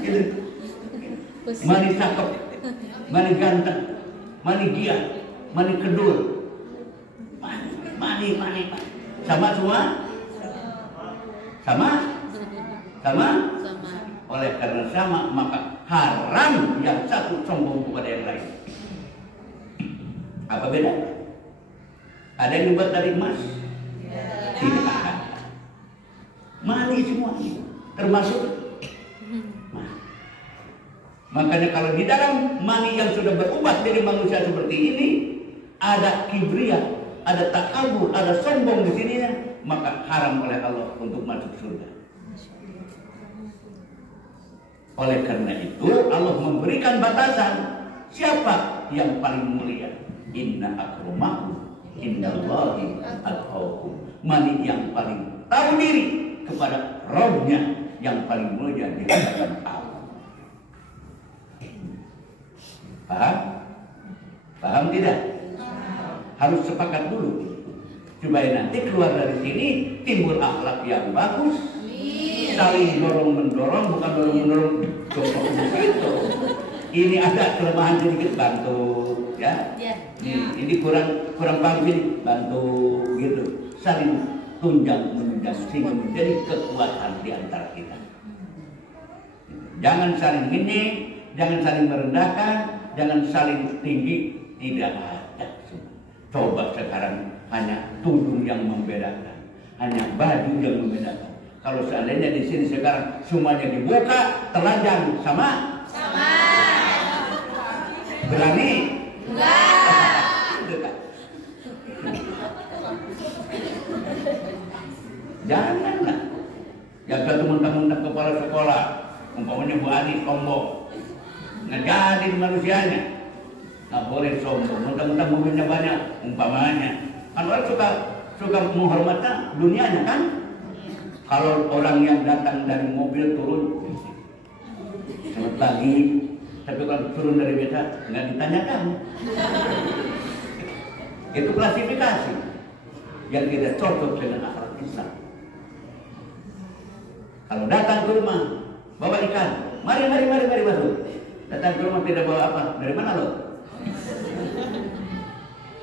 gitu. Mani cakep, mani ganteng, mani giat, mani kedul, mani. Sama semua? Sama? Oleh karena sama, maka haram yang satu sombong kepada yang lain. Apa beda? Ada yang dibuat dari emas? Tidak ada. Mani semua, termasuk mani. Makanya kalau di dalam mani yang sudah berubah dari manusia seperti ini, ada kibria, ada takabur, ada sombong di sininya, maka haram oleh Allah untuk masuk surga. Oleh karena itu Allah memberikan batasan siapa yang paling mulia. Inna akramakum indallahi atqakum. Mani yang paling tahu diri kepada Rabbnya yang paling mulia di hadapan Allah. Paham? Paham tidak? Harus sepakat dulu supaya nanti keluar dari sini timbul akhlak yang bagus. Saling dorong-mendorong, bukan dorong-mendorong begitu. Ini ada kelemahan sedikit, bantu ya. Ini kurang bagus, ini bantu gitu. Saling tunjang menunjang sehingga menjadi kekuatan di antara kita. Jangan saling ini, jangan saling merendahkan, jangan saling tinggi, tidak ada. Coba sekarang hanya tudung yang membedakan, hanya baju yang membedakan. Kalau seandainya di sini sekarang semuanya dibuka, telanjang, sama? Berani? Enggak. Janganlah. Yang satu mentang-mentang kepala sekolah, umpamanya Bu Ani sombong, ngejadin manusianya, nggak boleh sombong. Mentang-mentang mobilnya banyak, umpamanya. Kan orang suka menghormatnya dunianya kan? Kalau orang yang datang dari mobil turun, selamat pagi, tapi kalau turun dari beda nggak ditanyakan. Itu klasifikasi yang tidak cocok dengan akhlak Islam. Kalau datang ke rumah bawa ikan, mari masuk. Datang ke rumah tidak bawa apa? Dari mana lo?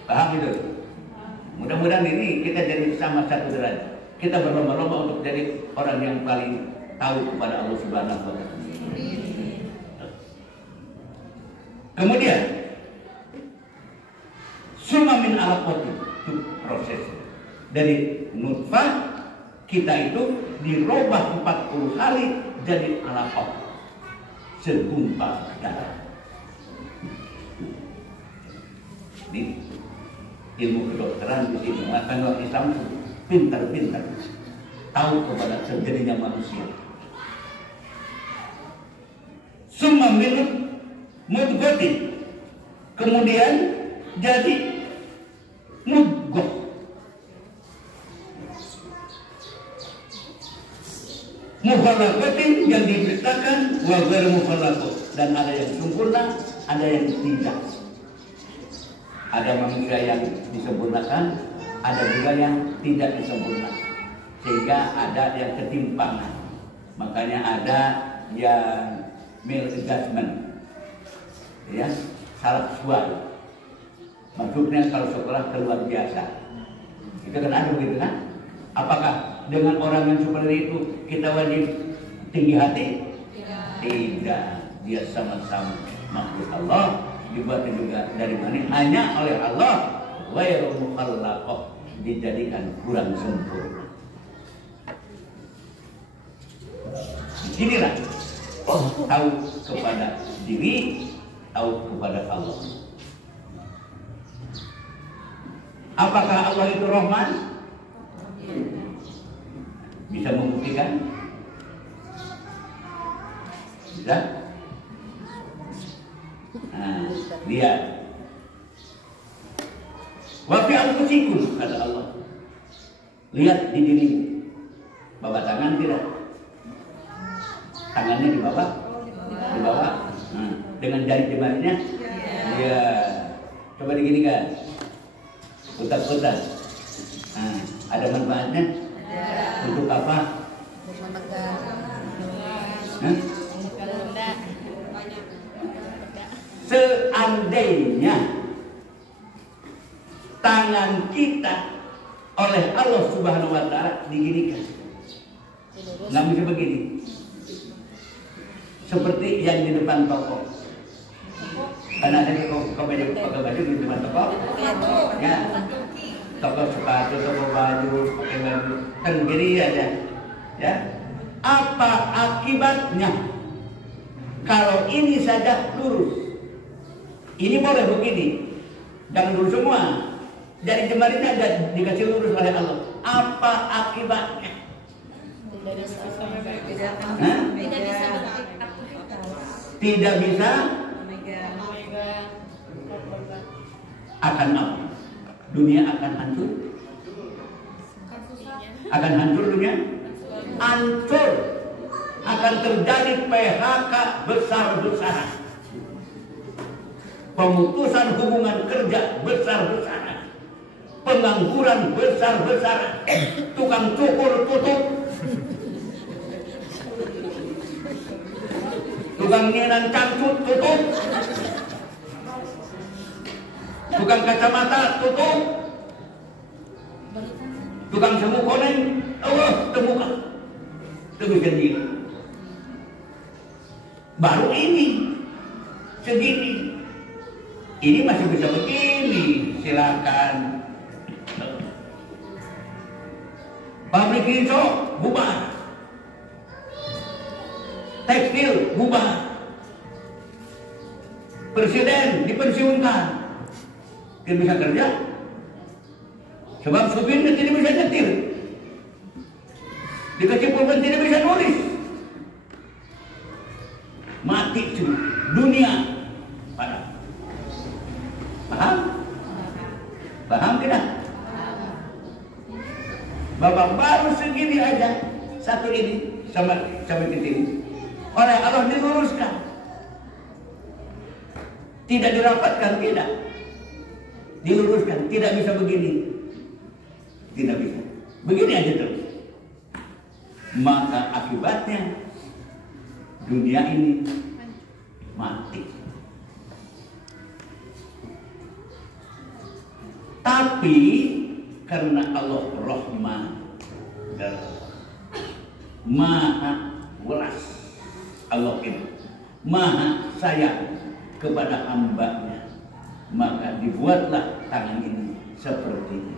Paham itu? Mudah-mudahan ini kita jadi sama satu derajat. Kita berlomba-lomba untuk jadi orang yang paling tahu kepada Allah Subhanahu wa Ta'ala. Kemudian summa min alaqati, itu proses dari nutfah kita itu dirubah 40 kali jadi alaqah, segumpal darah. ilmu kedokteran di sini. Maka orang Islam pintar-pintar tahu kepada terjadinya manusia. Summa minut mudghatin, kemudian jadi mudghah. Mukhalaqatin yang diciptakan, wa ghairu mukhalaqah, dan ada yang sempurna, ada yang tidak. Ada manusia yang disempurnakan, ada juga yang tidak disempurnakan, sehingga ada yang ketimpangan. Makanya ada yang maladjustment, ya, salah sesuai. Maksudnya kalau sekolah keluar biasa, itu kan ada begitu kan? Apakah dengan orang yang seperti itu kita wajib tinggi hati? Tidak, dia sama-sama makhluk Allah, dibuat juga dari mana? Hanya oleh Allah, ghairu mukhallaqah, dijadikan kurang sempurna. Inilah tahu kepada diri, tahu kepada Allah. Apakah Allah itu Rahman? Bisa membuktikan? Bisa? Nah, lihat. Wa fi anfusikum, kata Allah. Lihat di diri. Bawa tangan tidak? Tangannya di bawah? Di bawah. Nah, dengan jari-jarinya? Ya. Coba diginikan. Putar-putar. Nah, ada manfaatnya? Untuk apa? Seandainya tangan kita oleh Allah Subhanahu wa Ta'ala diginikan, nggak bisa begini, seperti yang di depan toko. Karena ada pakai baju di depan toko, ya, toko sepatu, toko baju, pakai baju, kan begini aja, ya. Apa akibatnya kalau ini saja lurus? Ini boleh begini, jangan lurus semua. Dari jemarinya aja dikasih lurus oleh Allah. Apa akibatnya? Tidak bisa akan apa? Dunia akan hancur. Akan hancur dunia? Hancur. Akan terjadi PHK besar-besaran. Pemutusan hubungan kerja besar-besaran. Pengangguran besar-besaran. Tukang cukur tutup. Tukang nyenan cangcut tutup. Tukang kacamata tutup. Tukang semu koneng, terbuka. Demikian dia. Baru ini segini. Ini masih bisa begini, silakan. Pabrik hijau bubar. Tekstil bubar. Presiden dipensiunkan. Tidak bisa kerja. Sebab supirnya tidak bisa nyetir. Dikasih pulpen tidak bisa nulis. Mati semua. Dunia padam. Paham? Paham tidak? Bapak baru segini aja, satu ini sampai ini. Oleh Allah diluruskan. Tidak dirapatkan, tidak. Diluruskan, tidak bisa begini. Tidak bisa. Begini aja terus. Maka akibatnya dunia ini mati. Tapi karena Allah Rahman dan Maha Welas, Allah ini Maha sayang kepada hambanya, maka dibuatlah tangan ini seperti ini.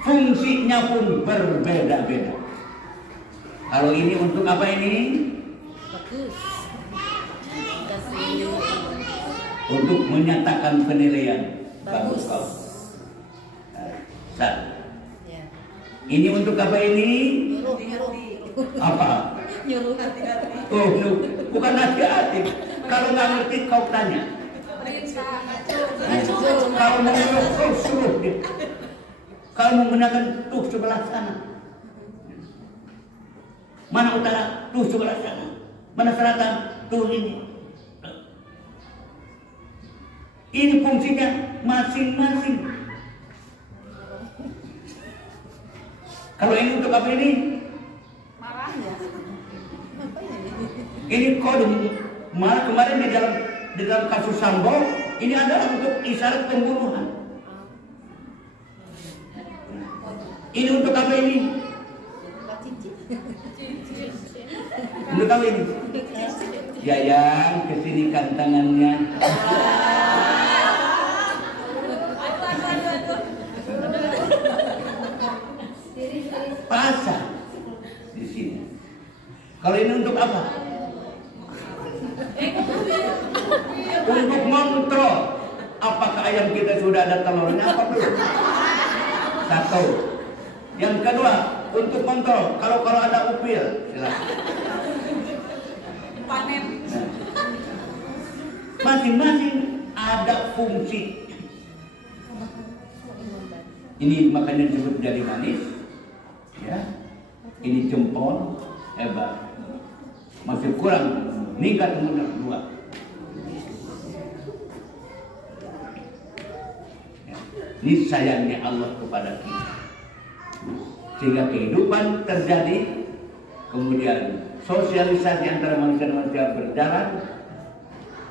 Fungsinya pun berbeda-beda. Kalau ini untuk apa ini? Bagus. Untuk menyatakan penilaian. Bagus kau. Satu. Ya. Ini untuk apa ini? Nyuruh. Apa? Nyuruh. Oh, no. Bukan hati-hati. Kalau nggak ngerti kau tanya. Kalau mau nyuruh kau suruh dia. Kalau menggunakan tuh sebelah sana. Mana utara? Tuh sebelah sana. Mana selatan? Tuh ini. Ini fungsinya masing-masing. Kalau ini untuk apa ini? Marah ya. Ini kode. Malah kemarin di dalam kasus Sambo ini adalah untuk isyarat pembunuhan. Ini untuk apa ini? Untuk apa ini? Yayang kesinikan tangannya. Pasang di sini. Kalau ini untuk apa? Untuk kontrol apakah ayam kita sudah ada telurnya apa belum? Satu. Yang kedua, untuk kontrol kalau ada upil, silakan. Panen. Nah, masing-masing ada fungsi. Ini makanya disebut jari manis, ya. Ini jempol, hebat. Masih kurang, meningkat umur 2. Ini sayangnya Allah kepada kita. Sehingga kehidupan terjadi, kemudian sosialisasi antara manusia berjalan.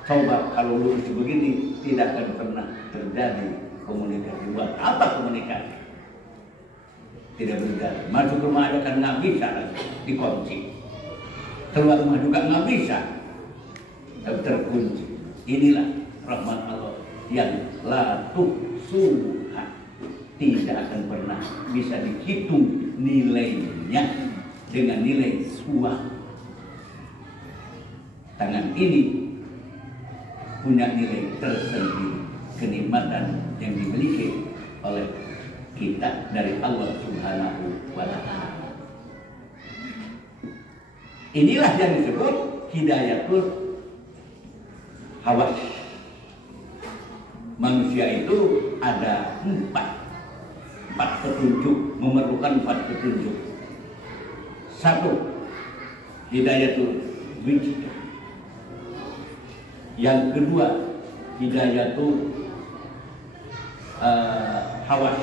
Coba kalau lurus begini, tidak akan pernah terjadi komunikasi. Buat apa komunikasi? Tidak berjalan. Masuk rumah aja kan nggak bisa lagi, dikunci. Keluar rumah juga nggak bisa, terkunci. Inilah rahmat Allah yang la tuhsuha, tidak akan pernah bisa dihitung nilainya dengan nilai uang. Tangan ini punya nilai tersendiri, kenikmatan yang dimiliki oleh kita dari Allah Subhanahu wa Ta'ala. Inilah yang disebut hidayatul hawas. Manusia itu ada empat petunjuk, memerlukan 4 petunjuk. 1. Hidayatul wijdah. Yang kedua, hidayatul hawas.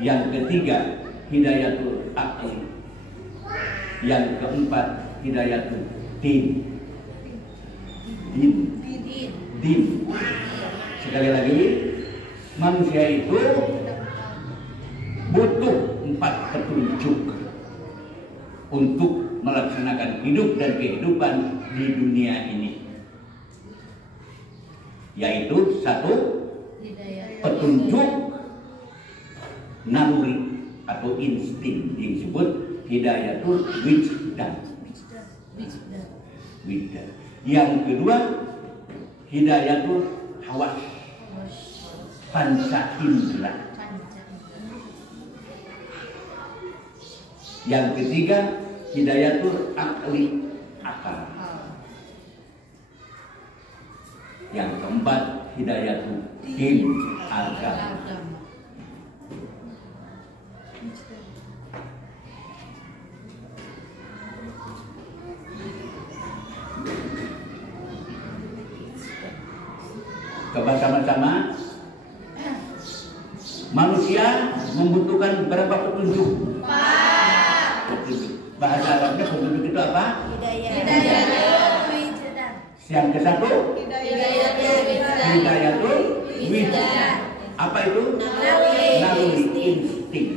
Yang ketiga, hidayatul aqli. Yang keempat, hidayatul din. Sekali lagi, manusia itu butuh 4 petunjuk untuk melaksanakan hidup dan kehidupan di dunia ini. Yaitu 1, petunjuk naluri atau insting disebut hidayatul wijdan. Yang kedua, hidayatul hawas, panca indera. Yang ketiga, hidayatul aqli, akal. Yang keempat, hidayatul din, agama. Coba sama-sama. Manusia membutuhkan berapa petunjuk? 4. Petunjuk. Bahasa Arabnya petunjuk itu apa? Yang ke-1? Hidayatul wijdan. Apa itu? Naluri, insting.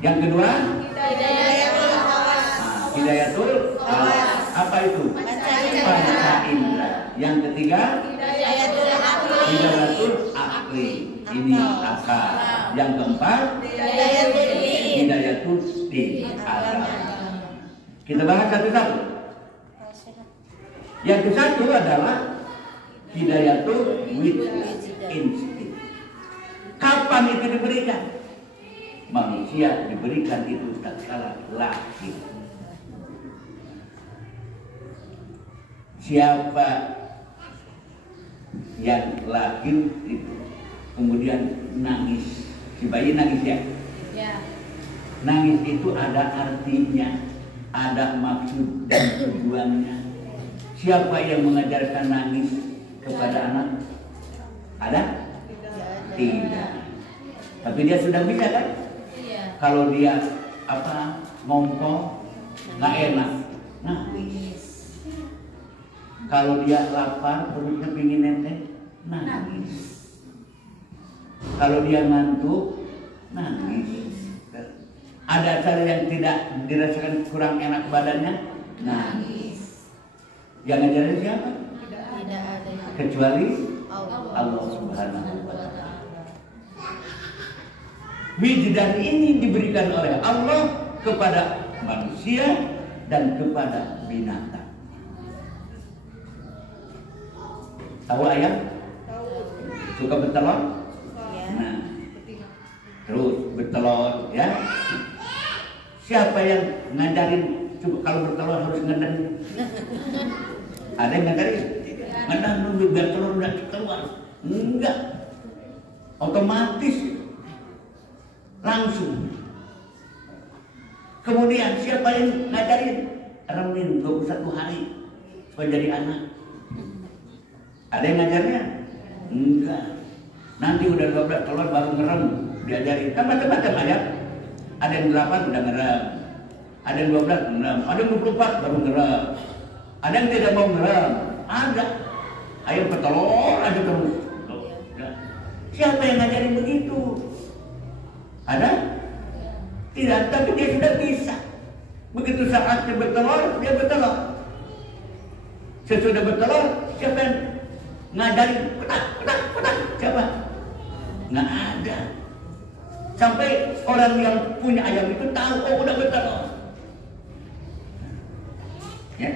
Yang kedua? Hidayatul hawas. Apa itu? Panca indera. Yang ketiga? Hidayatul aqli. Ini akal. Yang keempat? Hidayatul din, agama. Kita bahas satu-satu. Yang ke-1 adalah hidayatul wijdan. insting. Kapan itu diberikan? Manusia diberikan itu tatkala lahir. Siapa yang lahir itu kemudian nangis, si bayi nangis ya? Ya. Nangis itu ada artinya, ada maksud dan tujuannya. Siapa yang mengajarkan nangis kepada anak? Ada? Tidak. Tapi dia sudah bisa kan? Iya. Kalau dia ngomong nggak enak, nangis. Kalau dia lapar, perutnya pingin nenteng, nangis. Kalau dia ngantuk, nangis. Ada acara yang tidak dirasakan kurang enak badannya, nangis. Yang ngajarin siapa? Tidak ada. Kecuali Allah. Allah Subhanahu wa Ta'ala. Wijdan ini diberikan oleh Allah kepada manusia dan kepada binatang. Tahu ayam? Tahu. Suka bertelur? Ya. Nah, terus bertelur ya. Siapa yang ngajarin coba kalau bertelur harus ngeden? Ada yang ngajarin? Ngeden dulu biar telur udah keluar. Enggak. Otomatis langsung. Kemudian siapa yang ngajarin? Remin 21 hari supaya jadi anak. Ada yang ngajarnya? Enggak. Nanti udah 12 telur baru ngerem diajarin. Kan macam-macam aja. Ada yang 8 udah ngerem. Ada yang 12 ngerem. Ada yang 24 baru ngerem. Ada yang tidak mau ngerem. Ada. Ayo petelur aja terus. Siapa yang ngajarin begitu? Ada? Tidak, tapi dia sudah bisa. Begitu saatnya bertelur, dia bertelur. Sesudah bertelur, siapa yang ngajarin? Petak. Siapa? Nggak ada. Sampai orang yang punya ayam itu tahu, oh udah bertelur. Ya.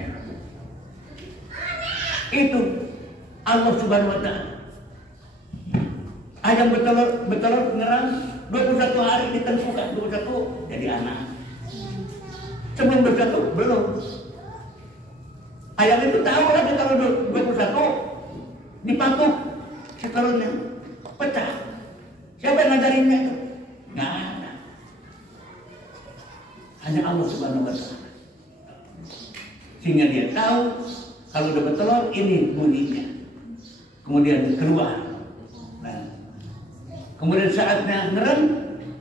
Itu Allah Subhanahu wa Ta'ala. Ayam bertelur ngerang 21 hari ditentukan, 21 jadi anak. Sebelum 21 belum. Ayam itu tahu lagi kalau 21 dipatuk setelurnya pecah. Siapa yang ngajarinnya itu? Nggak ada. Hanya Allah Subhanahu wa Ta'ala. Sehingga dia tahu kalau udah bertelur ini bunyinya. Kemudian keluar. Nah, kemudian saatnya ngerem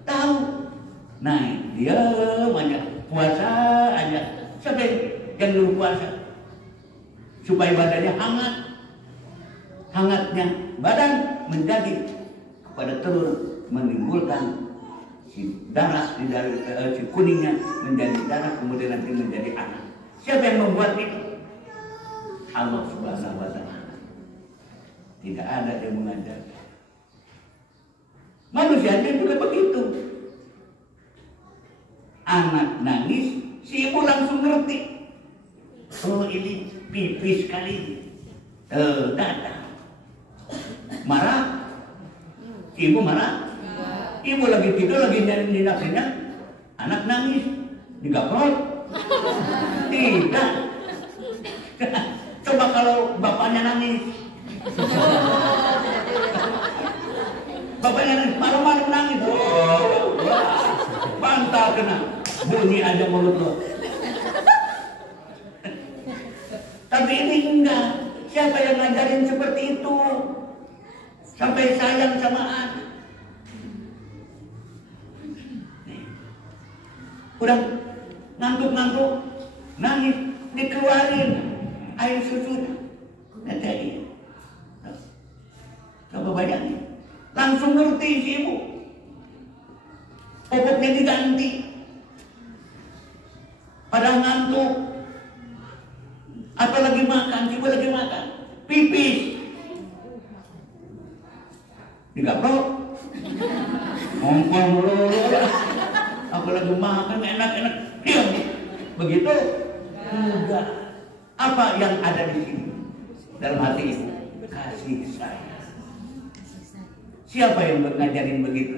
tahu. Nah, dia banyak puasa aja. Siapa yang dulu puasa? Supaya badannya hangat. Hangatnya badan menjadi kepada telur menimbulkan si darah di si kuningnya menjadi darah kemudian nanti menjadi anak. Siapa yang membuat itu? Allah Subhanahu wa Ta'ala. Tidak ada yang mengajarkan. Manusia juga begitu. Anak nangis, si ibu langsung ngerti. Oh ini pipis kali. Datang. Marah? Ibu marah? Ibu lagi tidur, lagi nyari nafsunya. Anak nangis. Digaprot? Tidak. Coba kalau bapaknya nangis. Bapaknya nangis, malam-malam nangis. Bantal kena. Bunyi aja mulut lo. Tapi ini enggak. Siapa yang ngajarin seperti itu? Sampai sayang sama anak. Udah ngantuk-ngantuk, nangis, dikeluarin air susu. Nanti coba bayangin. Langsung ngerti si ibu. Popoknya diganti. Padahal ngantuk. Apalagi makan, coba lagi makan. Pipis. Digaprok. Ngomong dulu. Apalagi makan enak-enak. Diam. Begitu? Enggak. Apa yang ada di sini? Dalam hati itu? Kasih sayang. Siapa yang ngajarin begitu?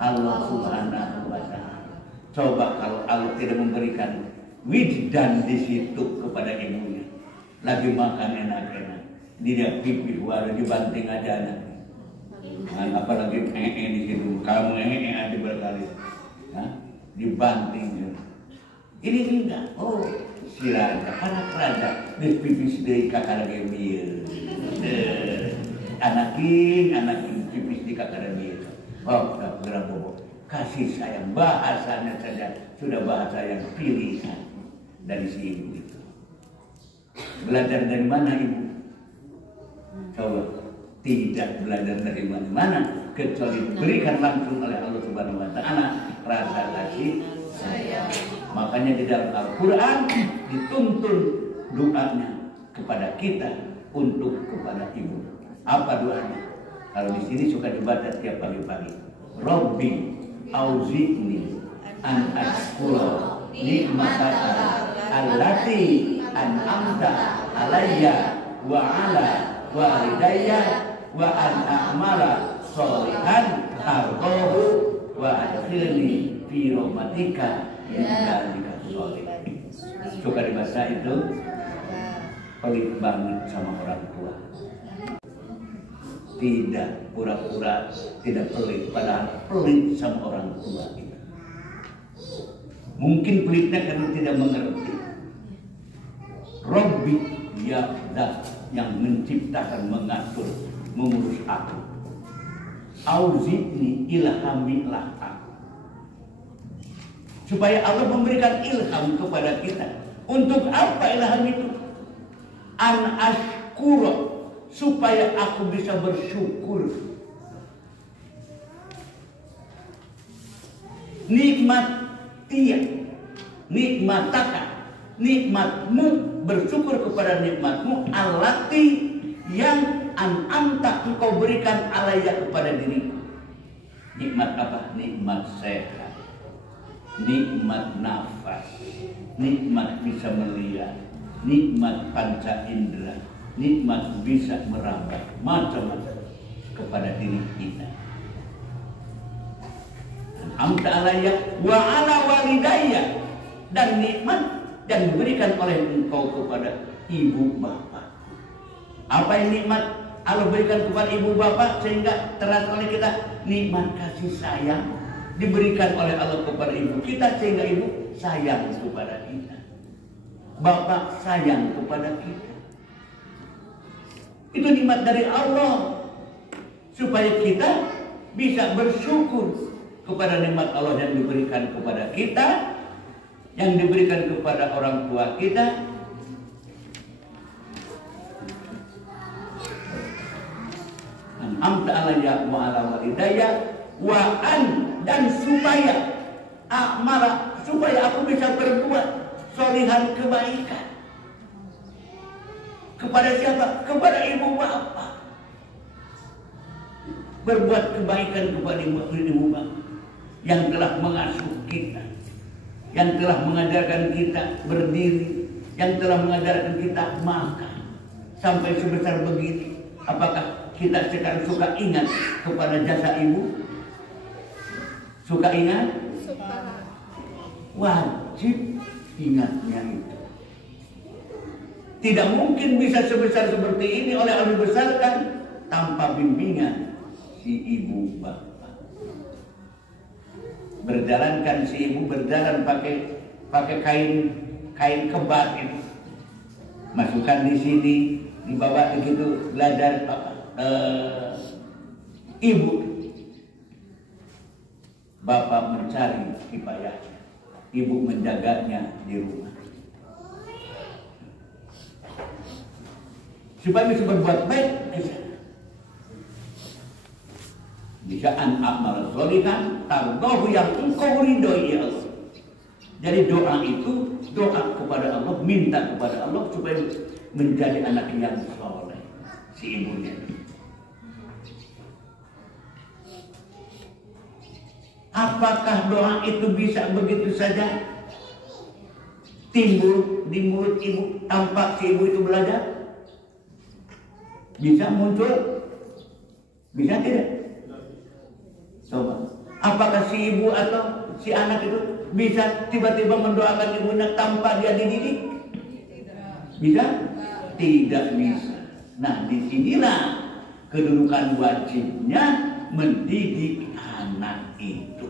Allah Subhanahu wa Ta'ala. Coba kalau Allah tidak memberikan wijdan di situ kepada ibunya, lagi makan enak-enak, dia pipih walau dibanting aja anaknya. Apalagi di situ, kamu ada berkali, dibanting. Ini enggak. Oh, si raja, anak raja, dipipis dari kakak lagi biar. Anakin pipis di kakak biar. Oh, tak berapa. Kasih sayang, bahasanya saja sudah bahasa yang pilihan dari si ibu itu. Belajar dari mana ibu? Coba, tidak belajar dari mana-mana kecuali berikan langsung oleh Allah Subhanahu wa Ta'ala rasa kasih sayang. Makanya di dalam Al-Quran dituntun doanya kepada kita untuk kepada ibu. Apa doanya? Kalau di sini suka dibaca tiap pagi-pagi. Rabbi auzi'ni an ashkura nikmataka allati an'amta alayya wa ala walidayya wa an a'mala sholihan tardahu wa adkhilni fi rahmatika innaka sholihin. Suka dibaca itu pelit banget sama orang tua. Tidak pura-pura tidak pelit, padahal pelit sama orang tua kita. Mungkin pelitnya karena tidak mengerti. Rabbi ya zat yang menciptakan, mengatur, mengurus aku. Auzi'ni, ilhamilah aku. Supaya Allah memberikan ilham kepada kita. Untuk apa ilham itu? An ashkura, supaya aku bisa bersyukur. Nikmat dia, nikmataka, nikmatmu, bersyukur kepada nikmatmu, allati yang an'amta engkau berikan alaya kepada diriku. Nikmat apa? Nikmat sehat, nikmat nafas, nikmat bisa melihat, nikmat panca indera, nikmat bisa merambah macam-macam kepada diri kita. Amta alaya wa ala walidayya, dan nikmat yang diberikan oleh engkau kepada ibu bapak. Apa yang nikmat Allah berikan kepada ibu bapak sehingga terasa oleh kita? Nikmat kasih sayang diberikan oleh Allah kepada ibu kita sehingga ibu sayang kepada kita, bapak sayang kepada kita. Itu nikmat dari Allah supaya kita bisa bersyukur kepada nikmat Allah yang diberikan kepada kita, yang diberikan kepada orang tua kita. Amta alayya wa ala walidayya wa an, dan supaya amala, supaya aku bisa berbuat sholihan kebaikan. Kepada siapa? Kepada ibu bapak. Berbuat kebaikan kepada ibu bapak yang telah mengasuh kita, yang telah mengajarkan kita berdiri, yang telah mengajarkan kita makan sampai sebesar begini. Apakah kita sekarang suka ingat kepada jasa ibu? Suka ingat? Suka. Wajib ingatnya itu. Tidak mungkin bisa sebesar seperti ini oleh Allah dibesarkan tanpa bimbingan si ibu bapak. Berjalankan si ibu berjalan pakai kain kebat itu. Masukkan di sini, dibawa begitu belajar ibu. Bapak mencari kifayahnya, ibu menjaganya di rumah. Supaya bisa berbuat baik ke sana. Bisa amal sholihan tardahu, yang engkau ridhoi ya Allah. Jadi doa itu doa kepada Allah, minta kepada Allah supaya menjadi anak yang soleh si ibunya. Apakah doa itu bisa begitu saja timbul di mulut ibu tanpa si ibu itu belajar? Bisa muncul? Bisa tidak? Coba, apakah si ibu atau si anak itu bisa tiba-tiba mendoakan ibunya tanpa dia dididik? Bisa? Tidak bisa. Nah, disinilah kedudukan wajibnya mendidik anak itu.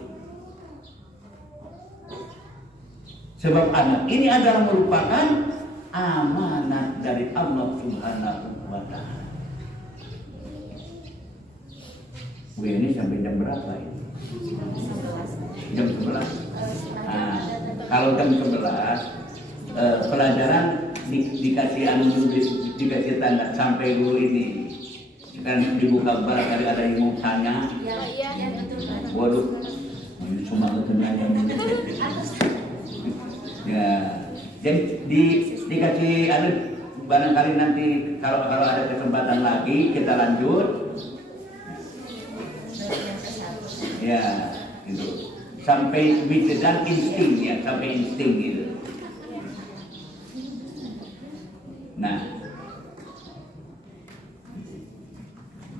Sebab anak ini adalah merupakan amanat dari Allah Subhanahu wa Ta'ala. Ini sampai jam berapa ini? Jam 11. Nah, kalau jam 11 pelajaran dikasih dikasih tanda sampai dulu ini. Sekarang dibuka barangkali ada yang mau tanya. Iya, betul. Waduh, ini cuma tanya. Ya, jadi dikasih barangkali nanti kalau ada kesempatan lagi kita lanjut. Ya, gitu. Sampai wujudkan insting ya, sampai insting gitu. Nah,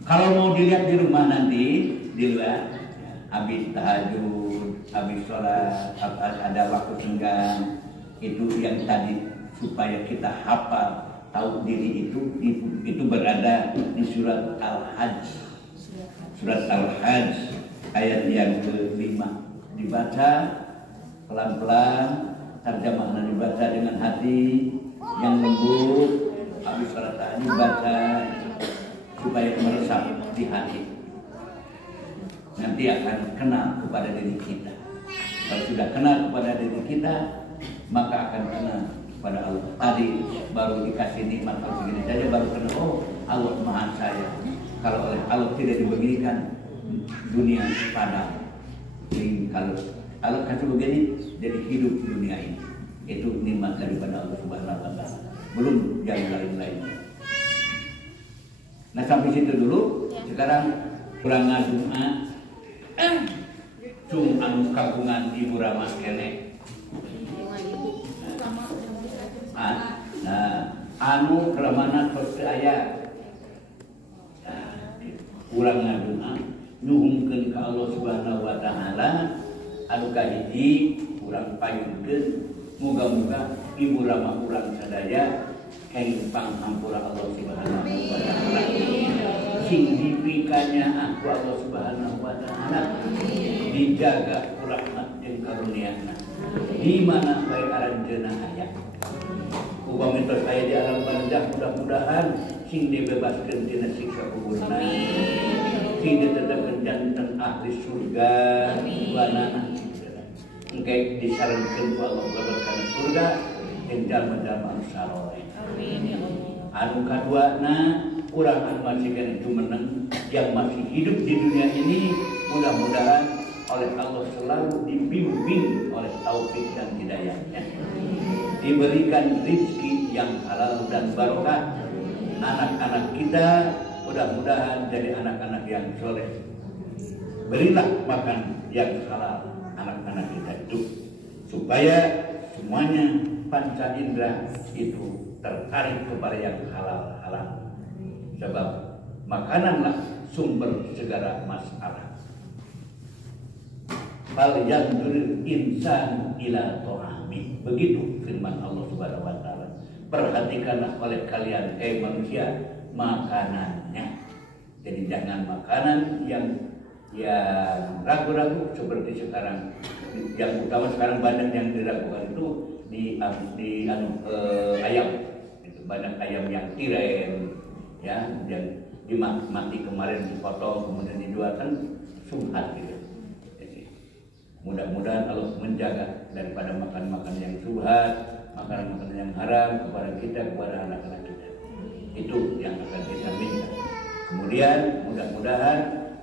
kalau mau dilihat di rumah nanti di luar, habis tahajud, habis sholat, ada waktu senggang, itu yang tadi supaya kita hafal tahu diri itu berada di surat Al-Hajj. Surat Al-Hajj ayat yang ke-5 dibaca pelan-pelan, terjemahnya dibaca dengan hati yang lembut, habis sholat tahajud baca supaya meresap di hati. Nanti akan kenal kepada diri kita. Kalau sudah kenal kepada diri kita, maka akan kenal kepada Allah. Tadi baru dikasih nikmat begini saja baru kenal, oh Allah Maha Sayang. Kalau oleh Allah tidak diberikan dunia padam. Jadi kalau Allah kasih begini, jadi hidup dunia ini. Itu nikmat daripada Allah Subhanahu wa Ta'ala. Belum yang lain-lainnya. Nah sampai situ dulu. Sekarang kurang doa. Cung anu kagungan Ibu Rama kene. Nah, anu keramana tos aya. Kurang doa nyuhungkeun ka Allah Subhanahu wa Ta'ala anu kahiji urang payungkeun muga-muga Ibu Rama urang sadaya kenging panghampura Allah Subhanahu wa Ta'ala. Sing diberikannya aku Allah Subhanahu wa Ta'ala dijaga rahmat jeung karunia-Na. Di mana bae aranjeunna aya. Upami tos aya di alam barzakh mudah-mudahan sing dibebaskeun tina siksa kuburna. Sing ditetepkeun janten ahli surga wanana. Engke disarankeun ku Allah mendapatkan surga jeung jalma-jalma anu saleh. Anu kaduana urang anu masih kene jumeneng yang masih hidup di dunia ini mudah-mudahan oleh Allah selalu dibimbing oleh taufik dan hidayahnya. Diberikan rezeki yang halal dan barokah. Anak-anak kita mudah-mudahan jadi anak-anak yang soleh. Berilah makan yang halal anak-anak kita itu supaya semuanya panca indera itu tertarik kepada yang halal-halal. Sebab makananlah sumber segala masalah. Fal yanzuril insan ila ta'ami. Begitu firman Allah Subhanahu wa Ta'ala. Perhatikanlah oleh kalian manusia makanannya. Jadi jangan makanan yang ragu-ragu seperti sekarang. Yang utama sekarang banyak yang diragukan itu di ayam. Itu banyak ayam yang tiren, ya, yang mati kemarin dipotong kemudian dijual kan subhat gitu. Jadi, mudah-mudahan Allah menjaga daripada makan-makan yang subhat, makanan-makanan yang haram kepada kita, kepada anak-anak kita. Itu yang akan kita minta. Kemudian mudah-mudahan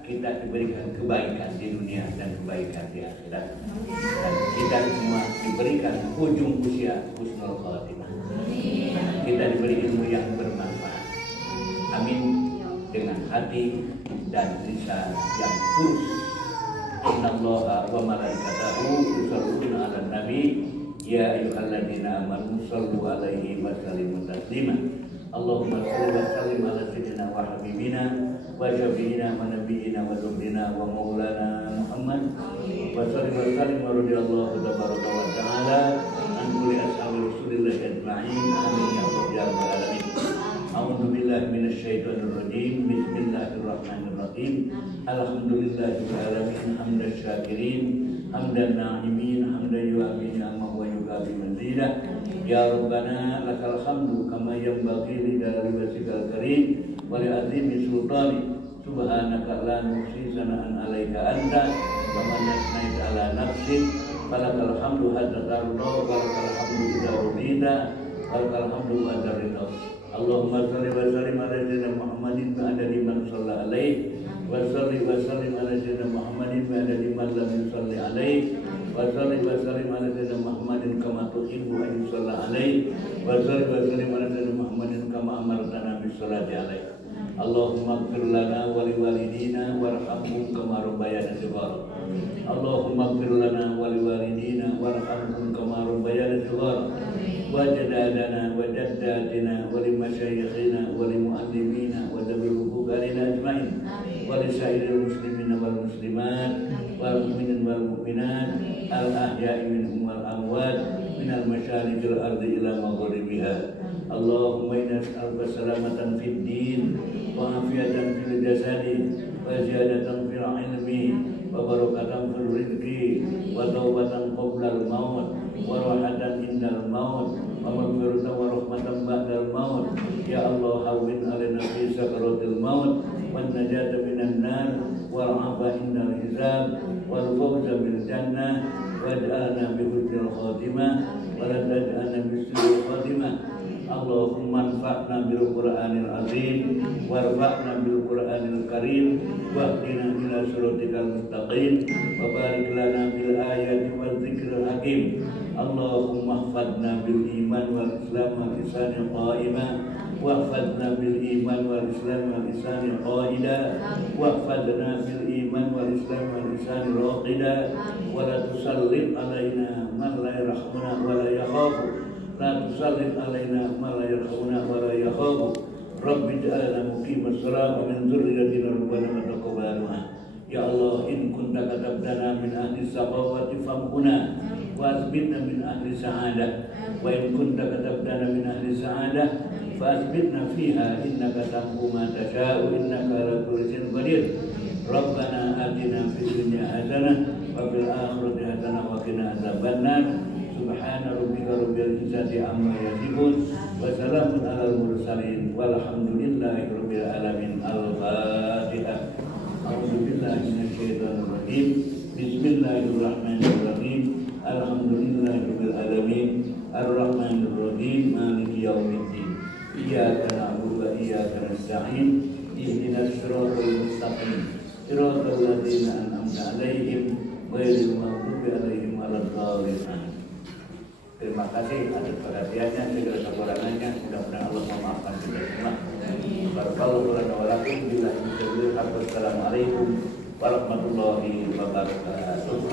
kita diberikan kebaikan di dunia dan kebaikan di akhirat. Dan kita semua diberikan ujung usia husnul khatimah. Kita diberi ilmu yang bermanfaat. Amin. Dengan hati dan lisan yang tulus. Innallaha wa malaikatahu yusholluna 'alan nabi. Ya ayyuhalladzina amanu shallu 'alaihi wa sallimu taslima. Allahumma shalli wa sallim ala sayyidina wa habibina wa syafi'ina wa nabiyyina wa dhukrina wa maulana Muhammad wa salli wa sallim wa radiyallahu tabaraka wa ta'ala an kulli ashabi Rasulillah ajma'in amin ya rabbal alamin. A'udzu billahi minasy syaithanir rajim. Bismillahirrahmanirrahim. Alhamdulillahil alamin hamdan syakirin hamdan na'imin hamdan yu'min amma wa yukafi manzilah. Ya Rabbana lakal hamdu kama yanbaghi li jalali wajhikal karim wa li azimi sultani subhanaka la nuhsi sana'an 'alaika anta wa man yasnaita 'ala nafsi falakal hamdu hatta tarda wa lakal hamdu idza rudita wa lakal hamdu ba'da ridha. Allahumma shalli wa sallim ala sayyidina Muhammadin wa adadi man shalla alaihi wa salli wa sallim ala sayyidina Muhammadin wa adadi man lam yusalli alaihi wa salli wa sallim ala sayyidina Muhammadin kama tuhibbu an yusalla alaihi wa salli wa sallim ala sayyidina Muhammadin kama amartana bis salati alaihi. Allahumma ighfir lana wa li walidina warhamhum kama rabbayana shighara. Allahumma ighfir lana wa li walidina warhamhum kama rabbayana shighara. Wa jadadana wa jaddatina wa li masyayikhina wa li muallimina wa dabil huquqina ajma'in wa li sa'iril muslimina wal muslimat wal mu'minin wal mu'minat al ahya'i minhum wal amwat minal masyariqil ardi ila magharibiha. Allahumma inna nas'aluka salamatan fid din wa afiyatan fil jasadi wa ziyadatan fil ilmi wa barakatan fil rizqi wa tawbatan qabla al maut wa rahatan indal maut wa maghfiratan wa rahmatan ba'dal maut. Ya Allah hawwin alaina fi sakaratil maut wan najata minan nar wal 'afa indal hisab wal fawza bil jannah waj'alna bi husnil khatimah wa la taj'alna bi su'il khatimah. Allahumma anfa'na bil Qur'anil azim warfa'na bil Qur'anil karim wahdina ila siratikal mustaqim wa barik lana bil ayati wal dzikril hakim. Allahumma ihfadna bil iman wal islam wal ihsan qa'ima wahfadna bil iman wal islam wal ihsan qa'ida wahfadna bil iman wal islam wal ihsan raqida wa la tusallit alaina man la yarhamuna wa la yakhafu la tusallit alaina ma la yarhamuna wa la yakhafu. Rabbi ja'alna muqimas salat wa min dzurriyyatina rabbana taqabbal du'a. Ya Allah, in kunta katabtana min ahli saqawati famhuna wa asbitna min ahli sa'adah wa in kunta katabtana min ahli sa'adah fa asbitna fiha innaka tamhu ma tasha'u innaka ala kulli shay'in qadir. Rabbana atina fid dunya hasanah wa fil akhirati hasanah wa qina adzabannar. Subhana rabbika rabbil izzati amma yasifun wa salamun alal mursalin walhamdulillahi rabbil alamin. Al-Fatihah. A'udzu billahi minasy syaithanir rajim. Bismillahirrahmanirrahim. Alhamdulillahi rabbil alamin. Ar-Rahmanir Rahim. Maliki yaumiddin. Iyyaka na'budu wa iyyaka nasta'in. Ihdinas siratal mustaqim. Siratal ladzina an'amta 'alaihim ghairil maghdubi 'alaihim waladdallin. Terima kasih atas perhatiannya, segala kekurangannya. Mudah-mudahan Allah memaafkan kita semua. Barakallahu wa lakum billahi min syarril haqqi. Assalamualaikum warahmatullahi wabarakatuh.